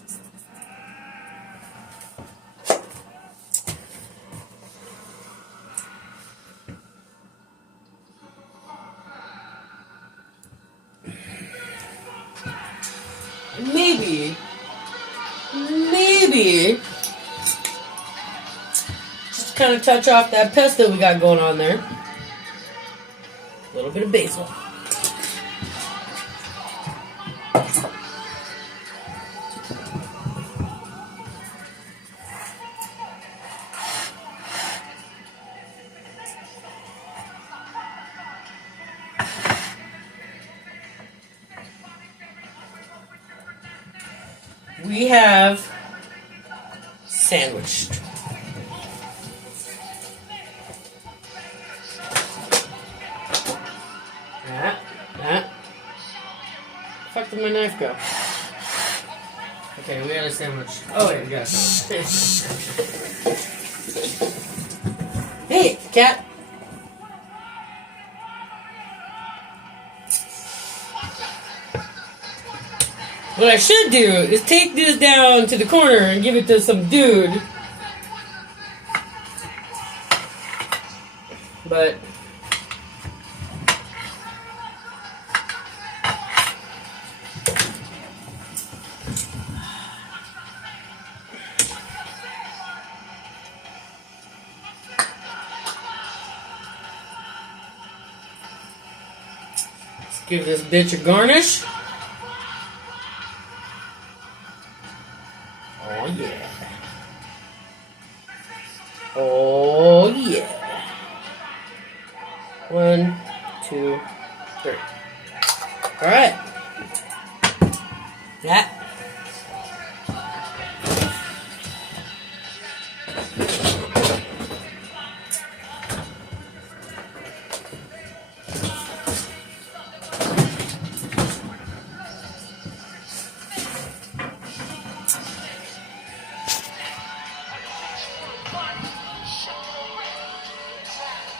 Maybe, just kind of touch off that pesto we got going on there. A little bit of basil. We have sandwiched. That. Fuck did my knife go? Okay, we got a sandwich. Oh wait, we got a sandwich. Hey, cat. What I should do is take this down to the corner and give it to some dude. But let's give this bitch a garnish. Oh yeah. Oh yeah. 1, 2, 3. Alright. That.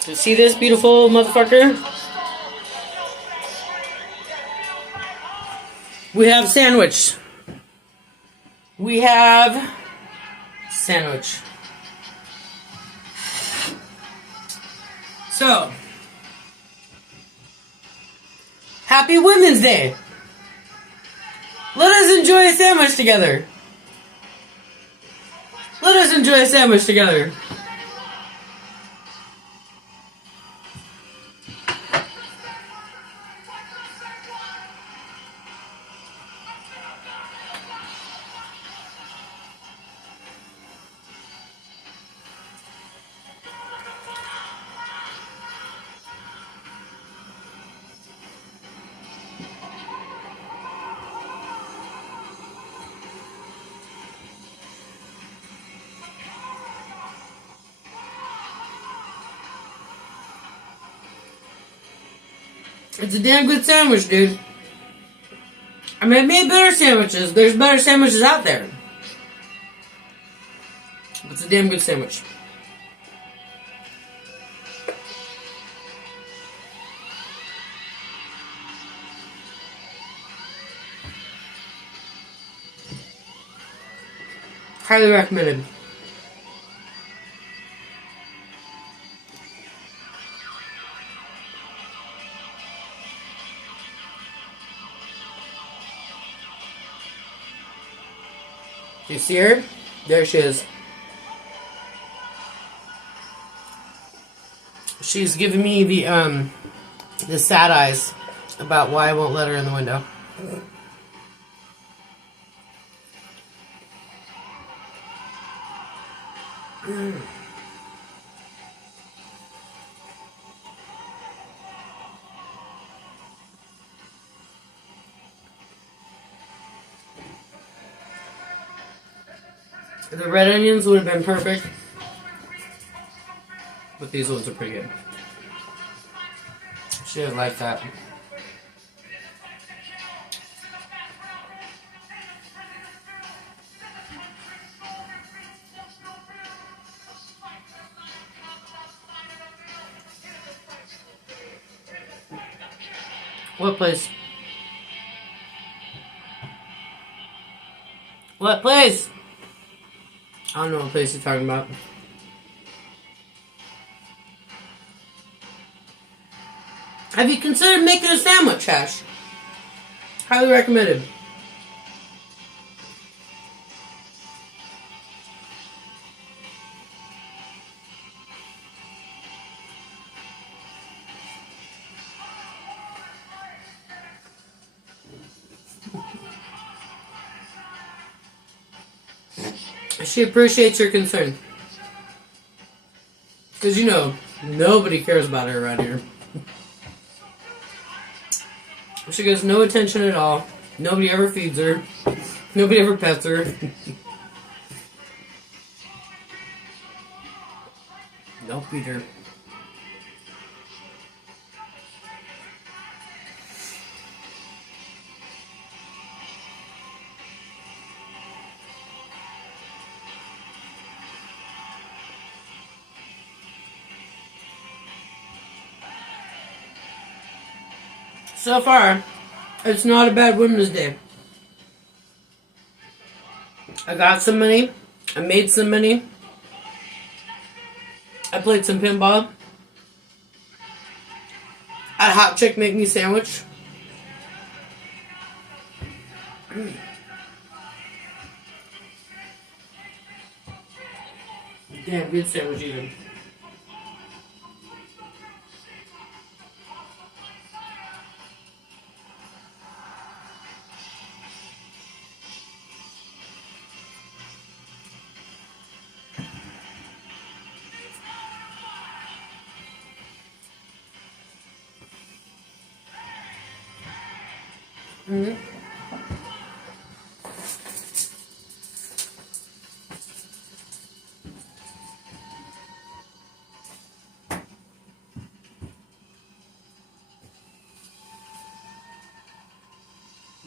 You see this beautiful motherfucker? We have sandwich. We have sandwich. So, happy Women's Day. Let us enjoy a sandwich together. Let us enjoy a sandwich together. It's a damn good sandwich, dude. I mean, I've made better sandwiches. There's better sandwiches out there. It's a damn good sandwich. Highly recommended. Do you see her? There she is. She's giving me the sad eyes about why I won't let her in the window. The red onions would have been perfect, but these ones are pretty good. She didn't like that. What place? What place? I don't know what place you're talking about. Have you considered making a sandwich, Ash? Highly recommended. She appreciates your concern. Because, you know, nobody cares about her around here. She gets no attention at all. Nobody ever feeds her. Nobody ever pets her. Don't feed her. So far, it's not a bad Women's Day. I got some money. I made some money. I played some pinball. I had a hot chick make me a sandwich. Damn good sandwich even. Mm-hmm.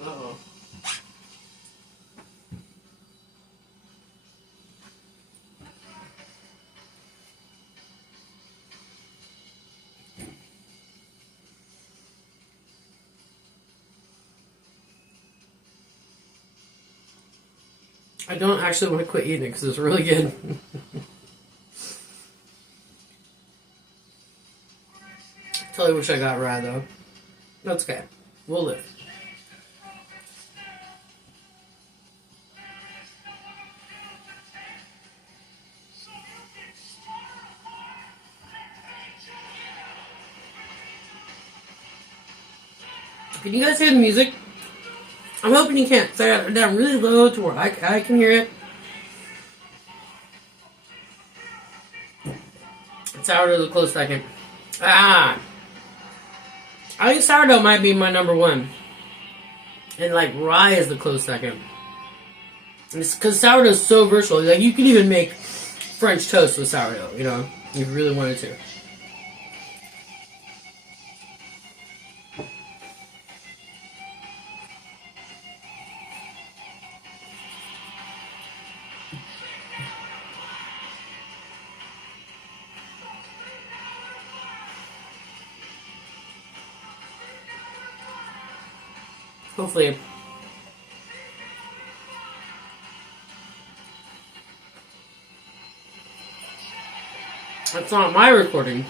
Uh-oh. I don't actually want to quit eating it because it's really good. Totally wish I got rye though. That's okay. We'll live. Can you guys hear the music? I'm hoping you can't. So I got it down really low to where I can hear it. Sourdough is a close second. I think sourdough might be my number one. And like rye is the close second. Because sourdough is so versatile. Like you can even make French toast with sourdough, you know, if you really wanted to. Hopefully. That's not my recording.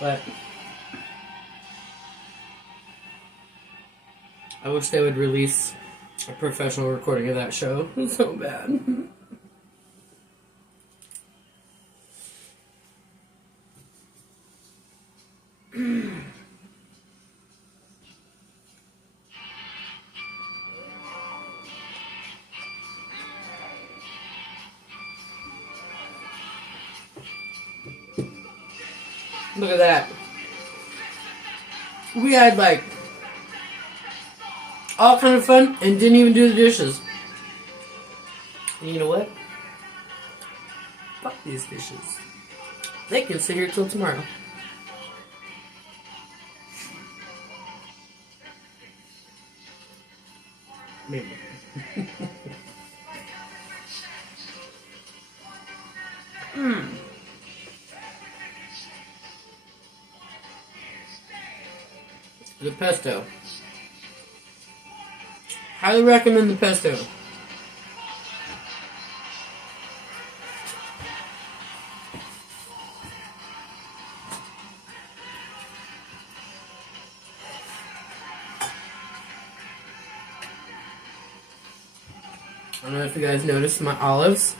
But I wish they would release a professional recording of that show. It's so bad. Look at that. We had like all kind of fun and didn't even do the dishes. And you know what? Fuck these dishes. They can sit here till tomorrow. Maybe. The pesto. Highly recommend the pesto. I don't know if you guys noticed my olives.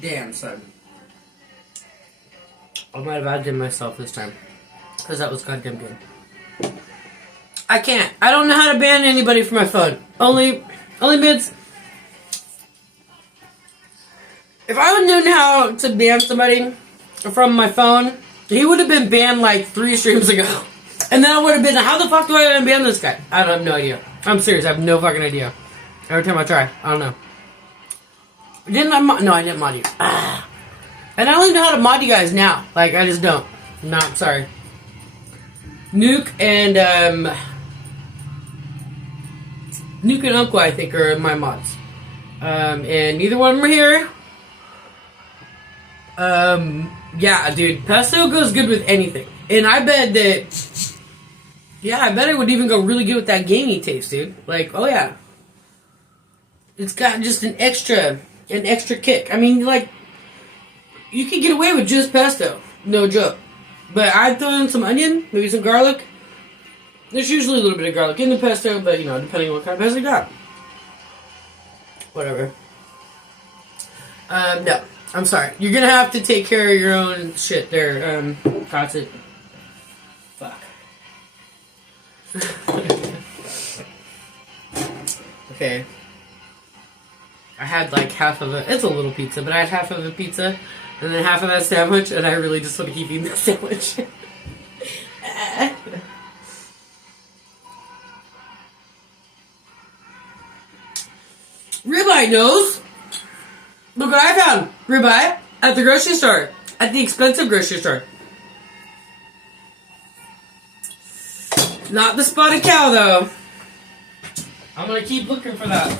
Damn, son. I might have outdone myself this time. Because that was goddamn good. I can't. I don't know how to ban anybody from my phone. Only bids. If I would known how to ban somebody from my phone, he would have been banned like 3 streams ago. And then I would have been, how the fuck do I unban this guy? I have no idea. I'm serious. I have no fucking idea. Every time I try. I don't know. Didn't I no, I didn't mod you. And I only know how to mod you guys now. Like, I just don't. No, I'm sorry. Nuke and Uncle, I think, are my mods. And neither one of them are here. Yeah, dude. Pesto goes good with anything. And I bet that... Yeah, I bet it would even go really good with that gamey taste, dude. Like, oh yeah. It's got just an extra kick. I mean, like, you can get away with just pesto. No joke. But I'd throw in some onion, maybe some garlic. There's usually a little bit of garlic in the pesto, but, you know, depending on what kind of pesto you got. Whatever. No. I'm sorry. You're gonna have to take care of your own shit there, got it. Fuck. Okay. I had like half of it. It's a little pizza, but I had half of a pizza and then half of that sandwich, and I really just want to keep eating that sandwich. tight nose. Look what I found. Ribeye at the grocery store. At the expensive grocery store. Not the spotted cow, though. I'm gonna keep looking for that.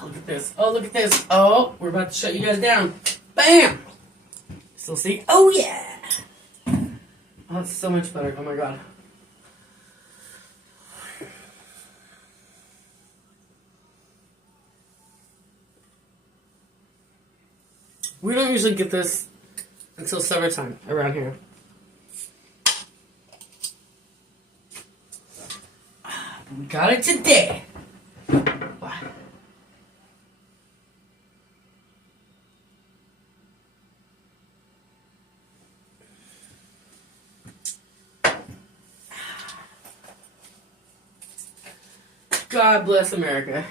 Oh, look at this. Oh, look at this. Oh, we're about to shut you guys down. Bam! Still see? Oh, yeah! Oh, that's so much better. Oh, my God. We don't usually get this until summertime around here. We got it today. Wow. God bless America.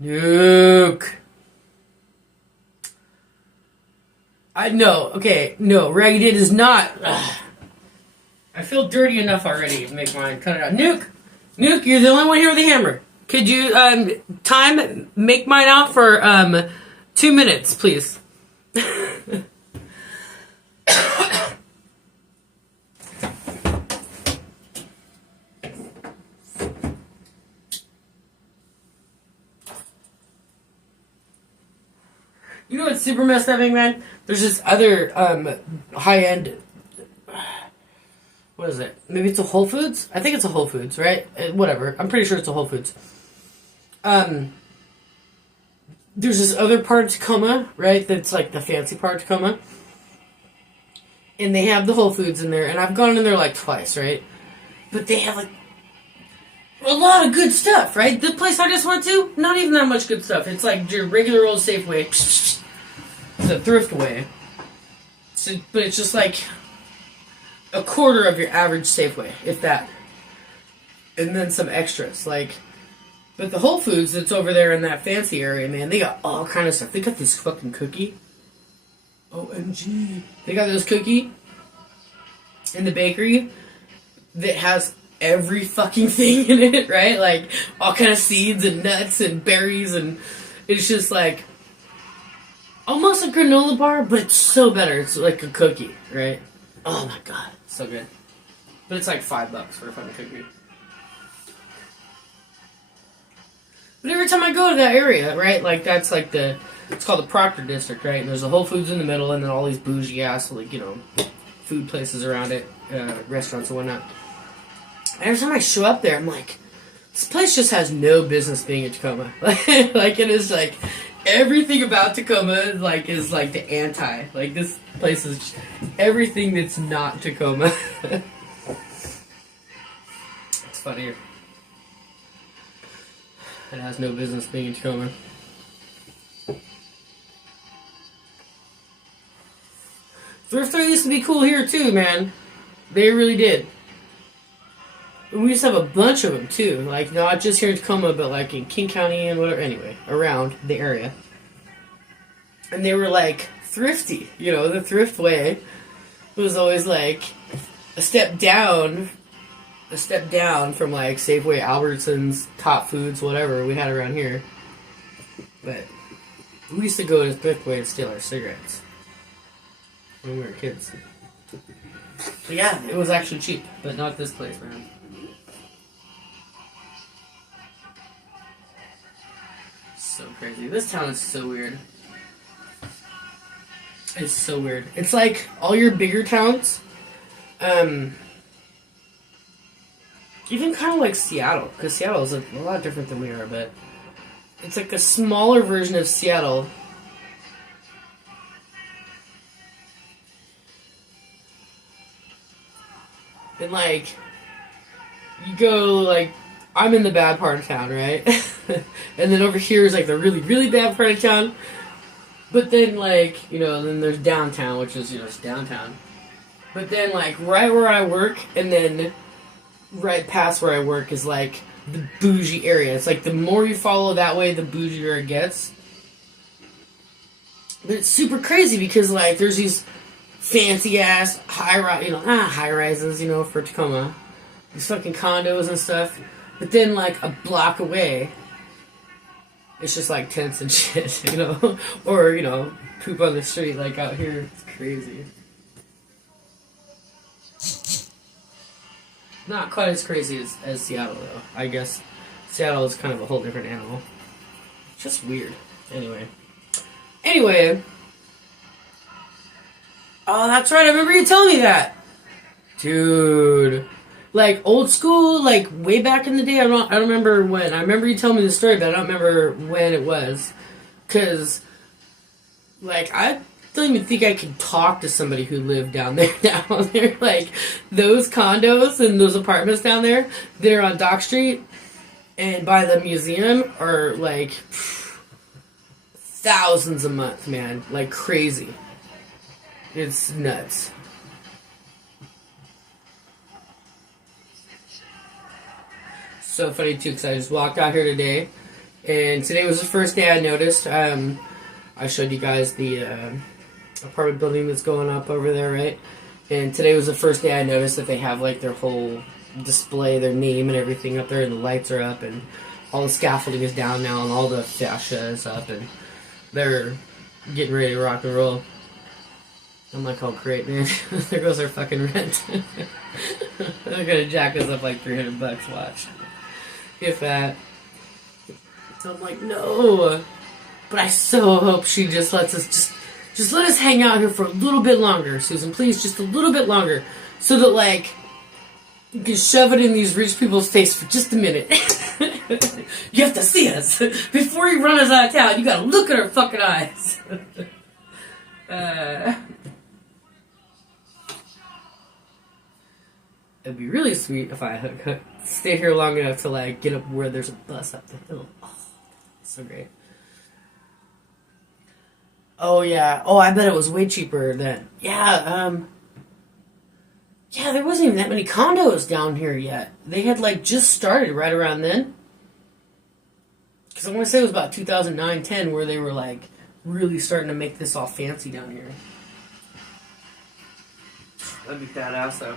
Nuke. I know. Okay, no, Ragged It is not. Ugh. I feel dirty enough already to make mine. Cut it out. Nuke, you're the only one here with a hammer. Could you make mine out for 2 minutes, please? You know what's super messed up, man? There's this other high-end... What is it? Maybe it's a Whole Foods? I think it's a Whole Foods, right? Whatever. I'm pretty sure it's a Whole Foods. There's this other part of Tacoma, right? That's like the fancy part of Tacoma. And they have the Whole Foods in there. And I've gone in there like twice, right? But they have like a lot of good stuff, right? The place I just went to, not even that much good stuff. It's like your regular old Safeway. It's a Thriftway. So, but it's just like a quarter of your average Safeway, if that. And then some extras, like... But the Whole Foods that's over there in that fancy area, man, they got all kind of stuff. They got this fucking cookie. OMG. They got this cookie in the bakery that has every fucking thing in it, right? Like, all kind of seeds and nuts and berries, and it's just like... almost a granola bar, but it's so better. It's like a cookie, right? Oh my god, so good. But it's like $5 for a fucking cookie. But every time I go to that area, right, like that's like it's called the Proctor District, right? And there's a Whole Foods in the middle, and then all these bougie ass, like, you know, food places around it, restaurants and whatnot. And every time I show up there, I'm like, this place just has no business being in Tacoma. Like it is like, everything about Tacoma is like the anti. Like, this place is everything that's not Tacoma. It's funny. It has no business being in Tacoma. Thrift store used to be cool here too, man. They really did. We used to have a bunch of them too. Like, not just here in Tacoma, but like in King County and whatever. Anyway, around the area. And they were like thrifty, you know, the thrift way was always like a step down from like Safeway, Albertsons, Top Foods, whatever we had around here. But we used to go to Thriftway and steal our cigarettes when we were kids. But yeah, it was actually cheap, but not this place, man. So crazy. This town is so weird. It's so weird. It's like all your bigger towns, even kind of like Seattle, because Seattle is a lot different than we are, but it's like a smaller version of Seattle. And like, you go like, I'm in the bad part of town, right? And then over here is like the really, really bad part of town. But then, like, you know, then there's downtown, which is, you know, it's downtown. But then, like, right where I work, and then right past where I work is, like, the bougie area. It's like the more you follow that way, the bougier it gets. But it's super crazy because, like, there's these fancy ass high rise, high rises, for Tacoma. These fucking condos and stuff. But then, like, a block away, it's just like tents and shit, or, poop on the street, like out here. It's crazy. Not quite as crazy as Seattle, though. I guess Seattle is kind of a whole different animal. It's just weird. Anyway. Oh, that's right. I remember you telling me that. Dude. Like, old school, like, way back in the day. I don't remember when. I remember you telling me the story, but I don't remember when it was. Because, like, I don't even think I could talk to somebody who lived down there now. They're like, those condos and those apartments down there that are on Dock Street and by the museum are, like, thousands a month, man. Like, crazy. It's nuts. So funny, too, because I just walked out here today, and today was the first day I noticed. I showed you guys the apartment building that's going up over there, right? And today was the first day I noticed that they have, like, their whole display, their name and everything up there, and the lights are up, and all the scaffolding is down now, and all the fascia is up, and they're getting ready to rock and roll. I'm like, oh, great, man. There goes our fucking rent. They're gonna jack us up like $300, watch. If that. So I'm like, no. But I so hope she just lets us, just let us hang out here for a little bit longer, Susan. Please, just a little bit longer. So that, like, you can shove it in these rich people's face for just a minute. You have to see us. Before you run us out of town, you gotta look at our fucking eyes. It'd be really sweet if I stayed here long enough to, like, get up where there's a bus up the hill. Oh, so great. Oh, yeah. Oh, I bet it was way cheaper then. Yeah, there wasn't even that many condos down here yet. They had, like, just started right around then. Because I want to say it was about 2009-10 where they were, like, really starting to make this all fancy down here. That'd be badass, though.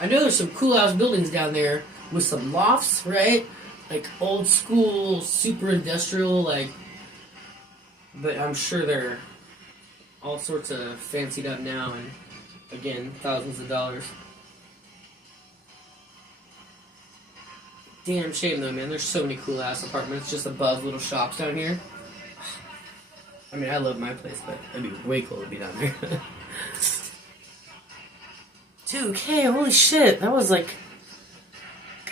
I know there's some cool-ass buildings down there with some lofts, right? Like, old school, super industrial, like... But I'm sure they're all sorts of fancied up now, and, again, thousands of dollars. Damn shame, though, man. There's so many cool-ass apartments just above little shops down here. I mean, I love my place, but it'd be way cool to be down there. 2K, holy shit, that was like,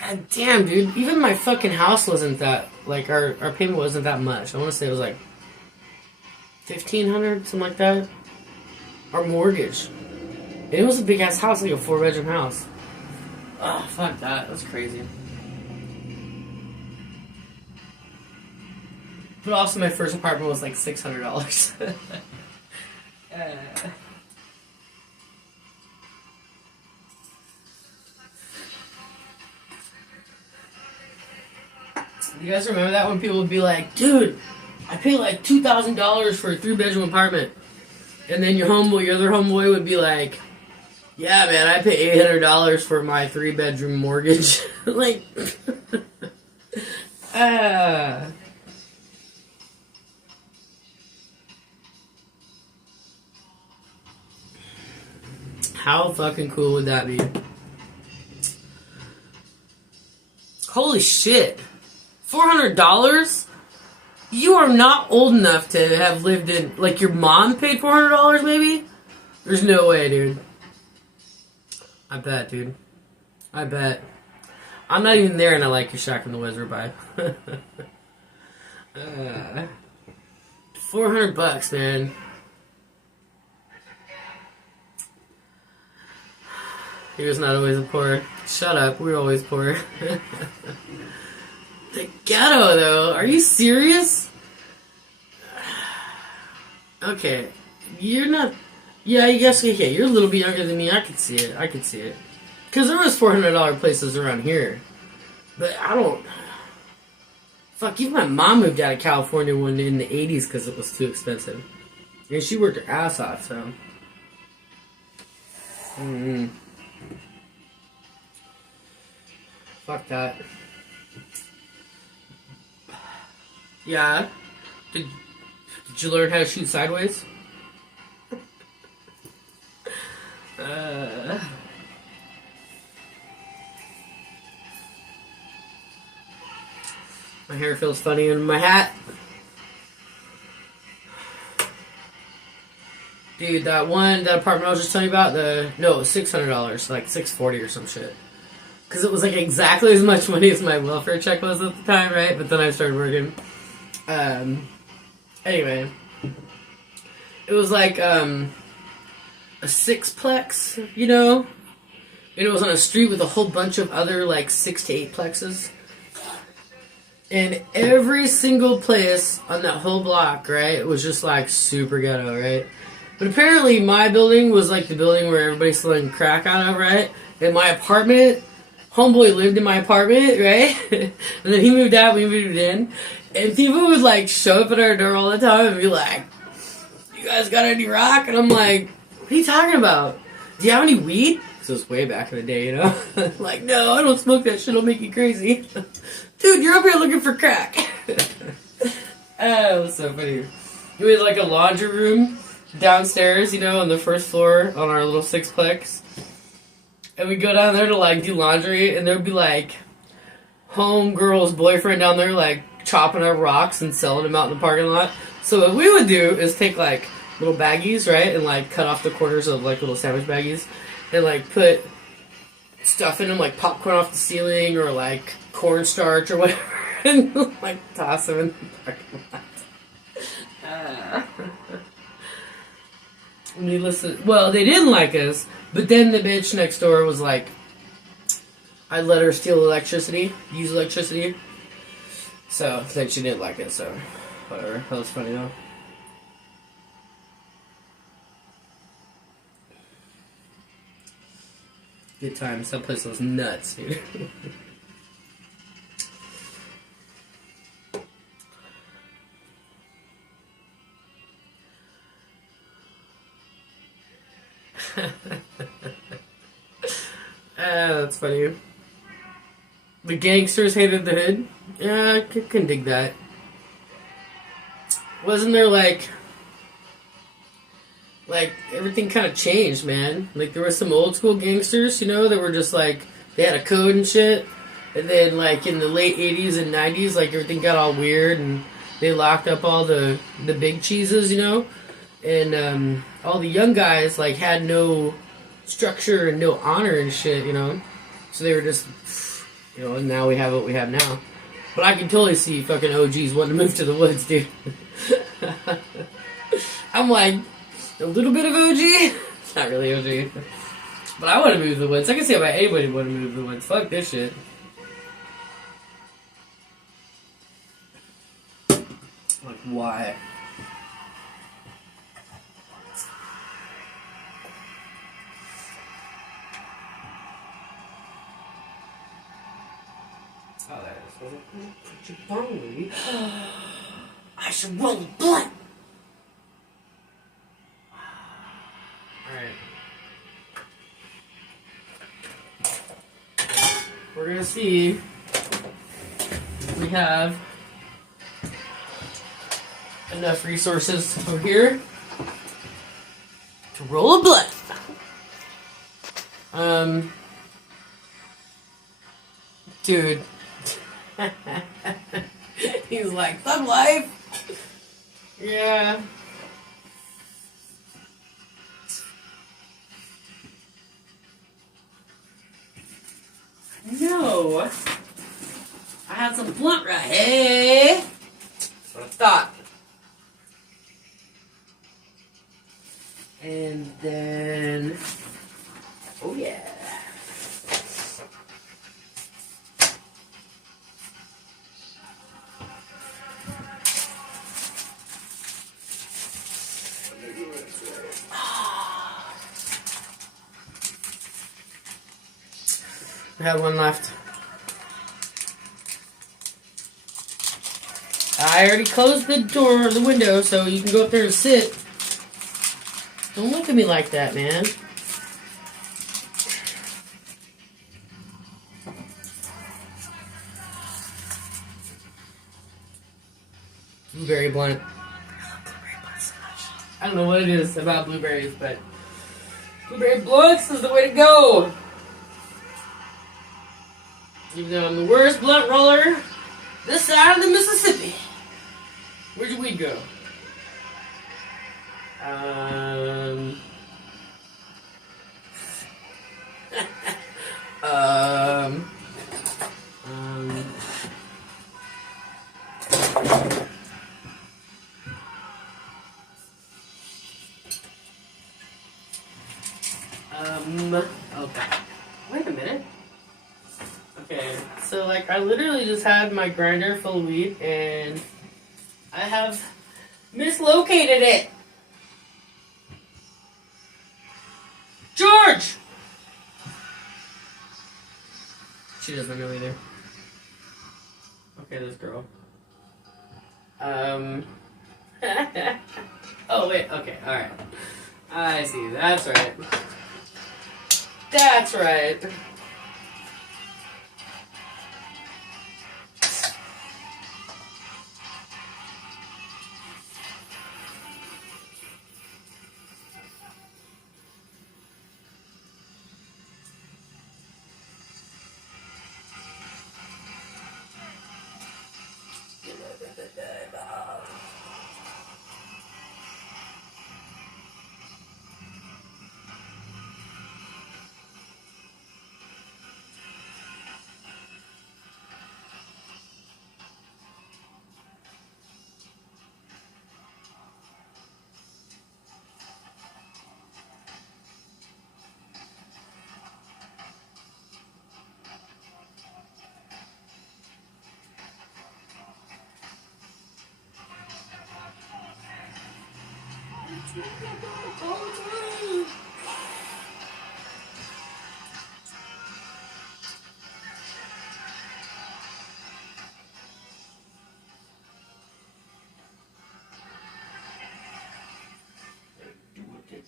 god damn, dude. Even my fucking house wasn't that, like, our payment wasn't that much. I want to say it was like $1,500, something like that. Our mortgage. And it was a big ass house, like a 4-bedroom house. Oh, fuck that, that's crazy. But also my first apartment was like $600. You guys remember that when people would be like, dude, I paid like $2,000 for a 3-bedroom apartment. And then your other homeboy would be like, yeah, man, I pay $800 for my 3-bedroom mortgage. Like, how fucking cool would that be? Holy shit. $400? You are not old enough to have lived in... Like, your mom paid $400 maybe? There's no way, dude. I bet, dude. I bet. I'm not even there and I like your Shack and the Wizard by. $400, man. He was not always poor. Shut up, we were always poor. The ghetto, though. Are you serious? Okay. You're not... Yeah, I guess, okay, you're a little bit younger than me. I could see it. Because there was $400 places around here. But I don't... Fuck, even my mom moved out of California in the 80s because it was too expensive. Yeah, she worked her ass off, so. Fuck that. Yeah. Did you learn how to shoot sideways? My hair feels funny in my hat. Dude, that apartment I was just telling you about, it was $600, like $640 or some shit. Because it was like exactly as much money as my welfare check was at the time, right? But then I started working. Anyway. It was like, a sixplex, you know? And it was on a street with a whole bunch of other, like, 6 to 8 plexes. And every single place on that whole block, right, it was just, like, super ghetto, right? But apparently my building was, like, the building where everybody's selling crack out of, right? And my apartment, homeboy lived in my apartment, right? And then he moved out, we moved in. And people would, like, show up at our door all the time and be like, you guys got any rock? And I'm like, what are you talking about? Do you have any weed? This was way back in the day, you know? Like, no, I don't smoke that shit. It'll make you crazy. Dude, you're up here looking for crack. Oh, it was so funny. We had, like, a laundry room downstairs, you know, on the first floor on our little sixplex. And we go down there to, like, do laundry, and there'd be, like, homegirl's boyfriend down there, like, chopping up rocks and selling them out in the parking lot. So what we would do is take, like, little baggies, right, and, like, cut off the corners of, like, little sandwich baggies, and, like, put stuff in them, like popcorn off the ceiling, or, like, cornstarch or whatever, and, like, toss them in the parking lot. Well, they didn't like us, but then the bitch next door was like, I let her steal use electricity. So then she didn't like it, so whatever. That was funny though. Good times. That place was nuts, dude. That's funny. The gangsters hated the hood. Yeah, I can dig that. Wasn't there like everything kind of changed, man? Like there were some old school gangsters, you know, that were just like they had a code and shit. And then like in the late 80s and 90s, like everything got all weird and they locked up all the big cheeses, you know. And all the young guys like had no structure and no honor and shit, you know. So they were just, you know, and now we have what we have now. But I can totally see fucking OGs wanting to move to the woods, dude. I'm like, a little bit of OG? Not really OG. But I want to move to the woods. I can see why anybody would want to move to the woods. Fuck this shit. Like, why? Oh, that is pretty. I should roll a blunt. Alright. We're gonna see if we have enough resources over here to roll a blunt. Dude. He's like, thug life. Yeah. No. I had some blunt right here. That's what I thought. And then, oh yeah. I have one left. I already closed the door, the window, so you can go up there and sit. Don't look at me like that, man. Blueberry blunt. I love blueberry blunts so much. I don't know what it is about blueberries, but blueberry blunts is the way to go. Even though I'm the worst blunt roller this side of the Mississippi. Where'd your weed go? um, okay. Wait a minute. Okay, so like I literally just had my grinder full of weed and I have mislocated it. George! She doesn't know either. Okay, this girl. Oh, wait, okay, alright. I see, that's right. That's right.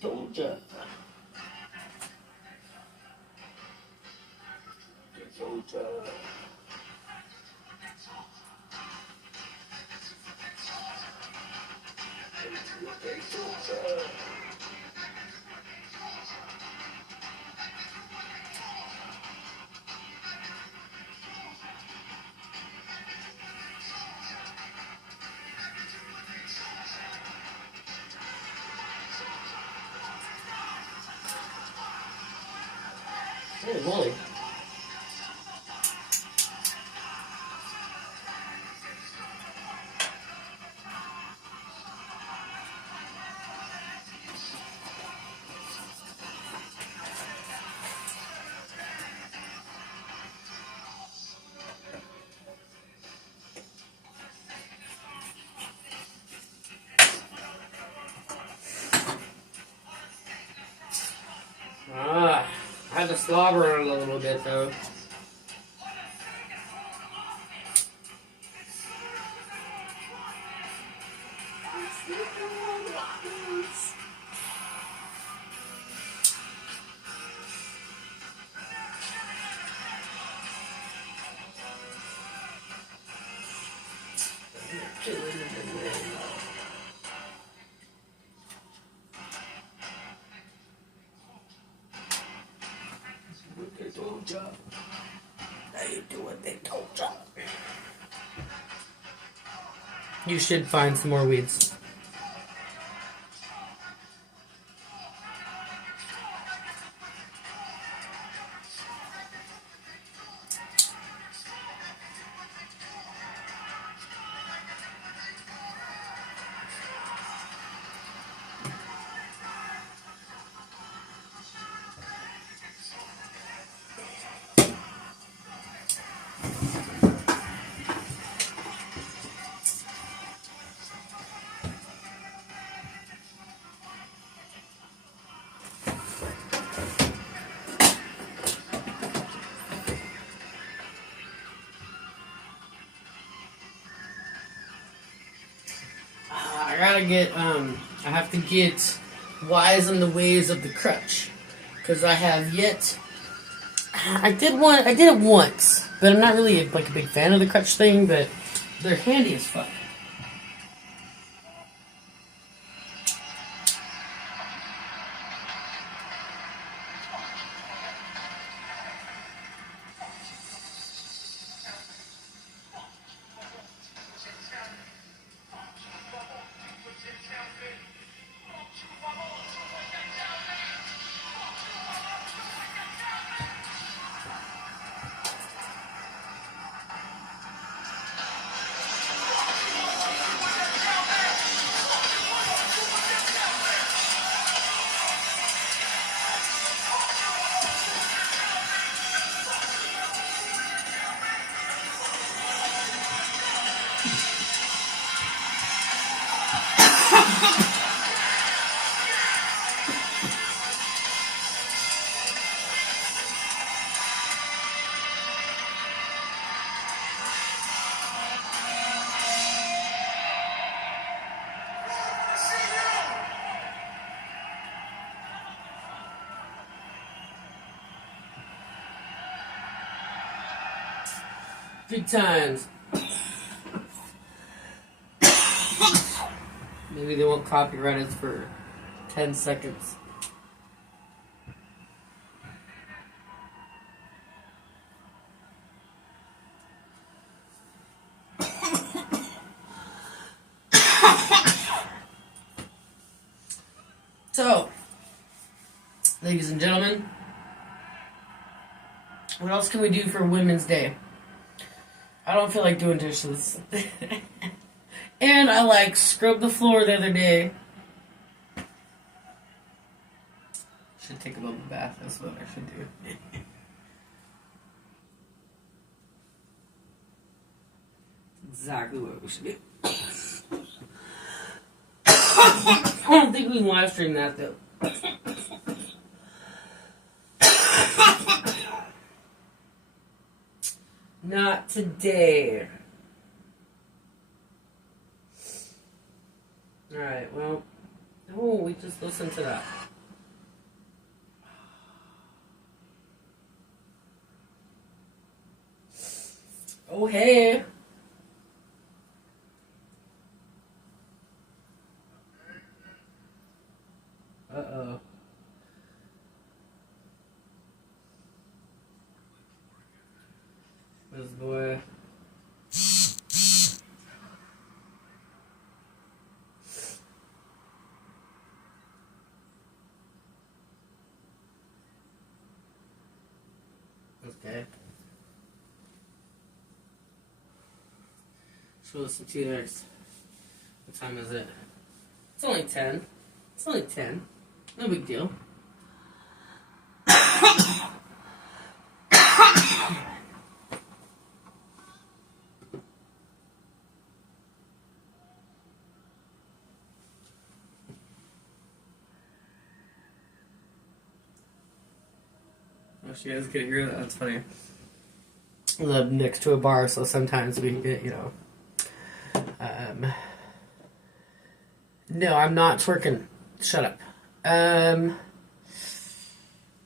Told ya. Told ya. Holy moly. I had to slobber on it a little bit though. You should find some more weeds. I gotta get, I have to get wise in the ways of the crutch. Because I have yet... I did it once, but I'm not really like a big fan of the crutch thing, but they're handy as fuck. Good times. Maybe they won't copyright us for 10 seconds. So, ladies and gentlemen, what else can we do for Women's Day? I don't feel like doing dishes. And I like scrubbed the floor the other day. Should take a bubble bath, that's what I should do. Exactly what we should do. I don't think we can live stream that though. Not today. Alright, well. Oh, we just listened to that. Oh, hey. Uh-oh. This boy. Okay. Show us some T-Rex. What time is it? It's only 10. It's only 10. No big deal. Oh, you guys can hear that. That's funny. I live next to a bar, so sometimes we get, No, I'm not twerking. Shut up. I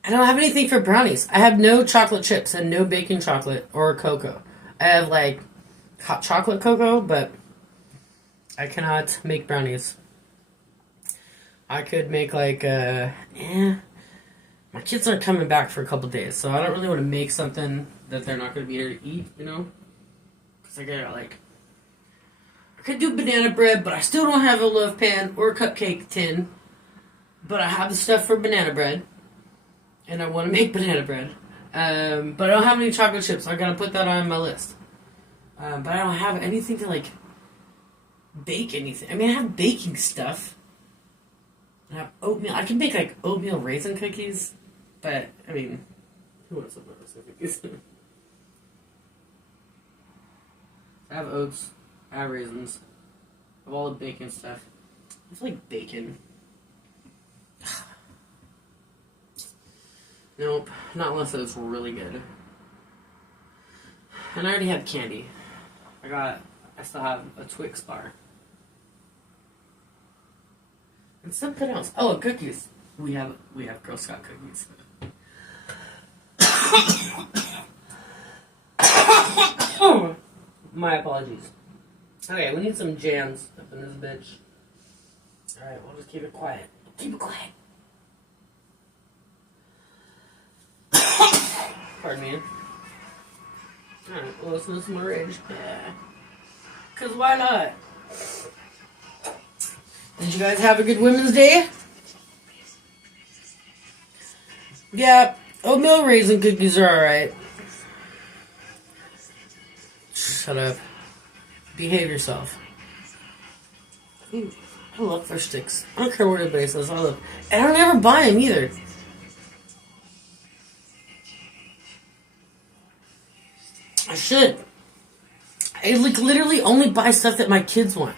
don't have anything for brownies. I have no chocolate chips and no baking chocolate or cocoa. I have, hot chocolate cocoa, but I cannot make brownies. I could make, my kids aren't coming back for a couple days, so I don't really want to make something that they're not going to be here to eat, Because I could do banana bread, but I still don't have a loaf pan or a cupcake tin. But I have the stuff for banana bread. And I want to make banana bread. But I don't have any chocolate chips, so I gotta put that on my list. But I don't have anything to, bake anything. I mean, I have baking stuff. I have oatmeal. I can make, oatmeal raisin cookies. But, who wants oatmeal raisin cookies? I have oats. I have raisins. I have all the bacon stuff. I feel like bacon. Nope, not unless it's really good. And I already have candy. I still have a Twix bar. And something else. Oh, cookies. We have Girl Scout cookies. My apologies. Okay, we need some jams up in this bitch. Alright, we'll just keep it quiet. Keep it quiet. Pardon me. Alright, we'll listen to some more Rage. Yeah. Because why not? Did you guys have a good Women's Day? Yeah, oatmeal raisin cookies are alright. Shut up. Behave yourself. Ooh, I love fish sticks. I don't care what anybody says. I love. And I don't ever buy them either. I should. I like literally only buy stuff that my kids want.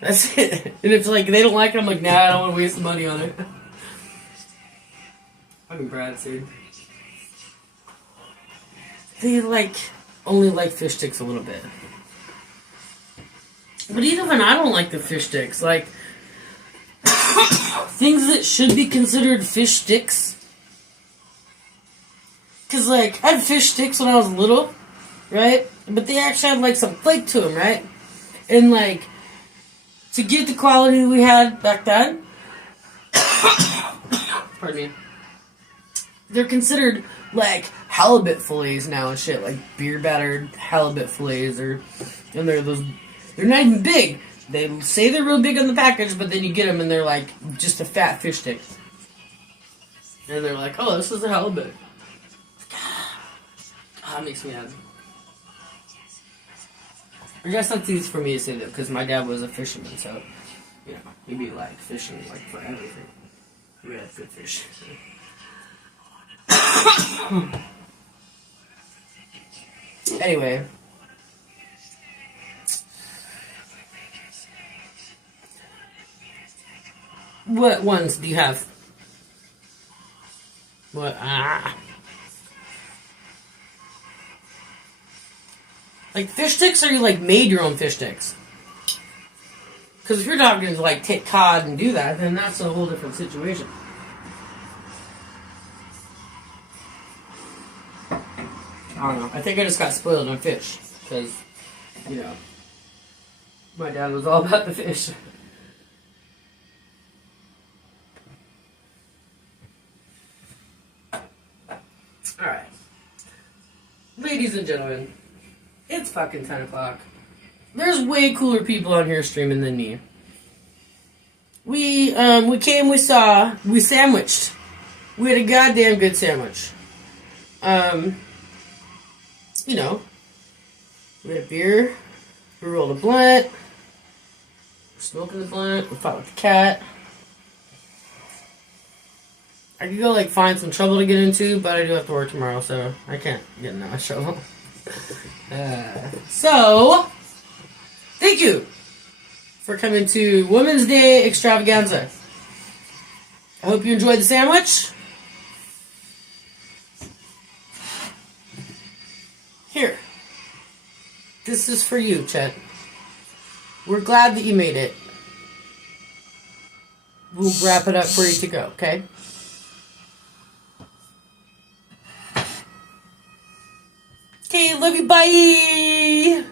That's it. And if like they don't like it, I'm like, nah, I don't want to waste the money on it. Fucking brats, dude. They like only like fish sticks a little bit. But even I don't like the fish sticks. Like things that should be considered fish sticks. Cause like I had fish sticks when I was little, right? But they actually had like some flake to them, right? And like to get the quality we had back then, pardon me, they're considered like halibut fillets now and shit, like beer battered halibut fillets, and they're not even big. They say they're real big on the package, but then you get them and they're like just a fat fish stick, and they're like, oh, this is a halibut. God, it makes me mad. I guess that's easy for me to say that because my dad was a fisherman, so you know he'd be like fishing like for everything. We had good fish. Anyway, what ones do you have? What? Like fish sticks, or you like made your own fish sticks? Because if you're talking to like take cod and do that, then that's a whole different situation. I don't know. I think I just got spoiled on fish. Because, you know, my dad was all about the fish. Alright. Ladies and gentlemen, it's fucking 10 o'clock. There's way cooler people on here streaming than me. We came, we saw, we sandwiched. We had a goddamn good sandwich. You know, we had a beer, we rolled a blunt, we're smoking the blunt, we fought with the cat. I could go, like, find some trouble to get into, but I do have to work tomorrow, so I can't get in that trouble. So, thank you for coming to Women's Day Extravaganza. I hope you enjoyed the sandwich. Here. This is for you, Chet. We're glad that you made it. We'll wrap it up for you to go, okay? Okay, love you, bye!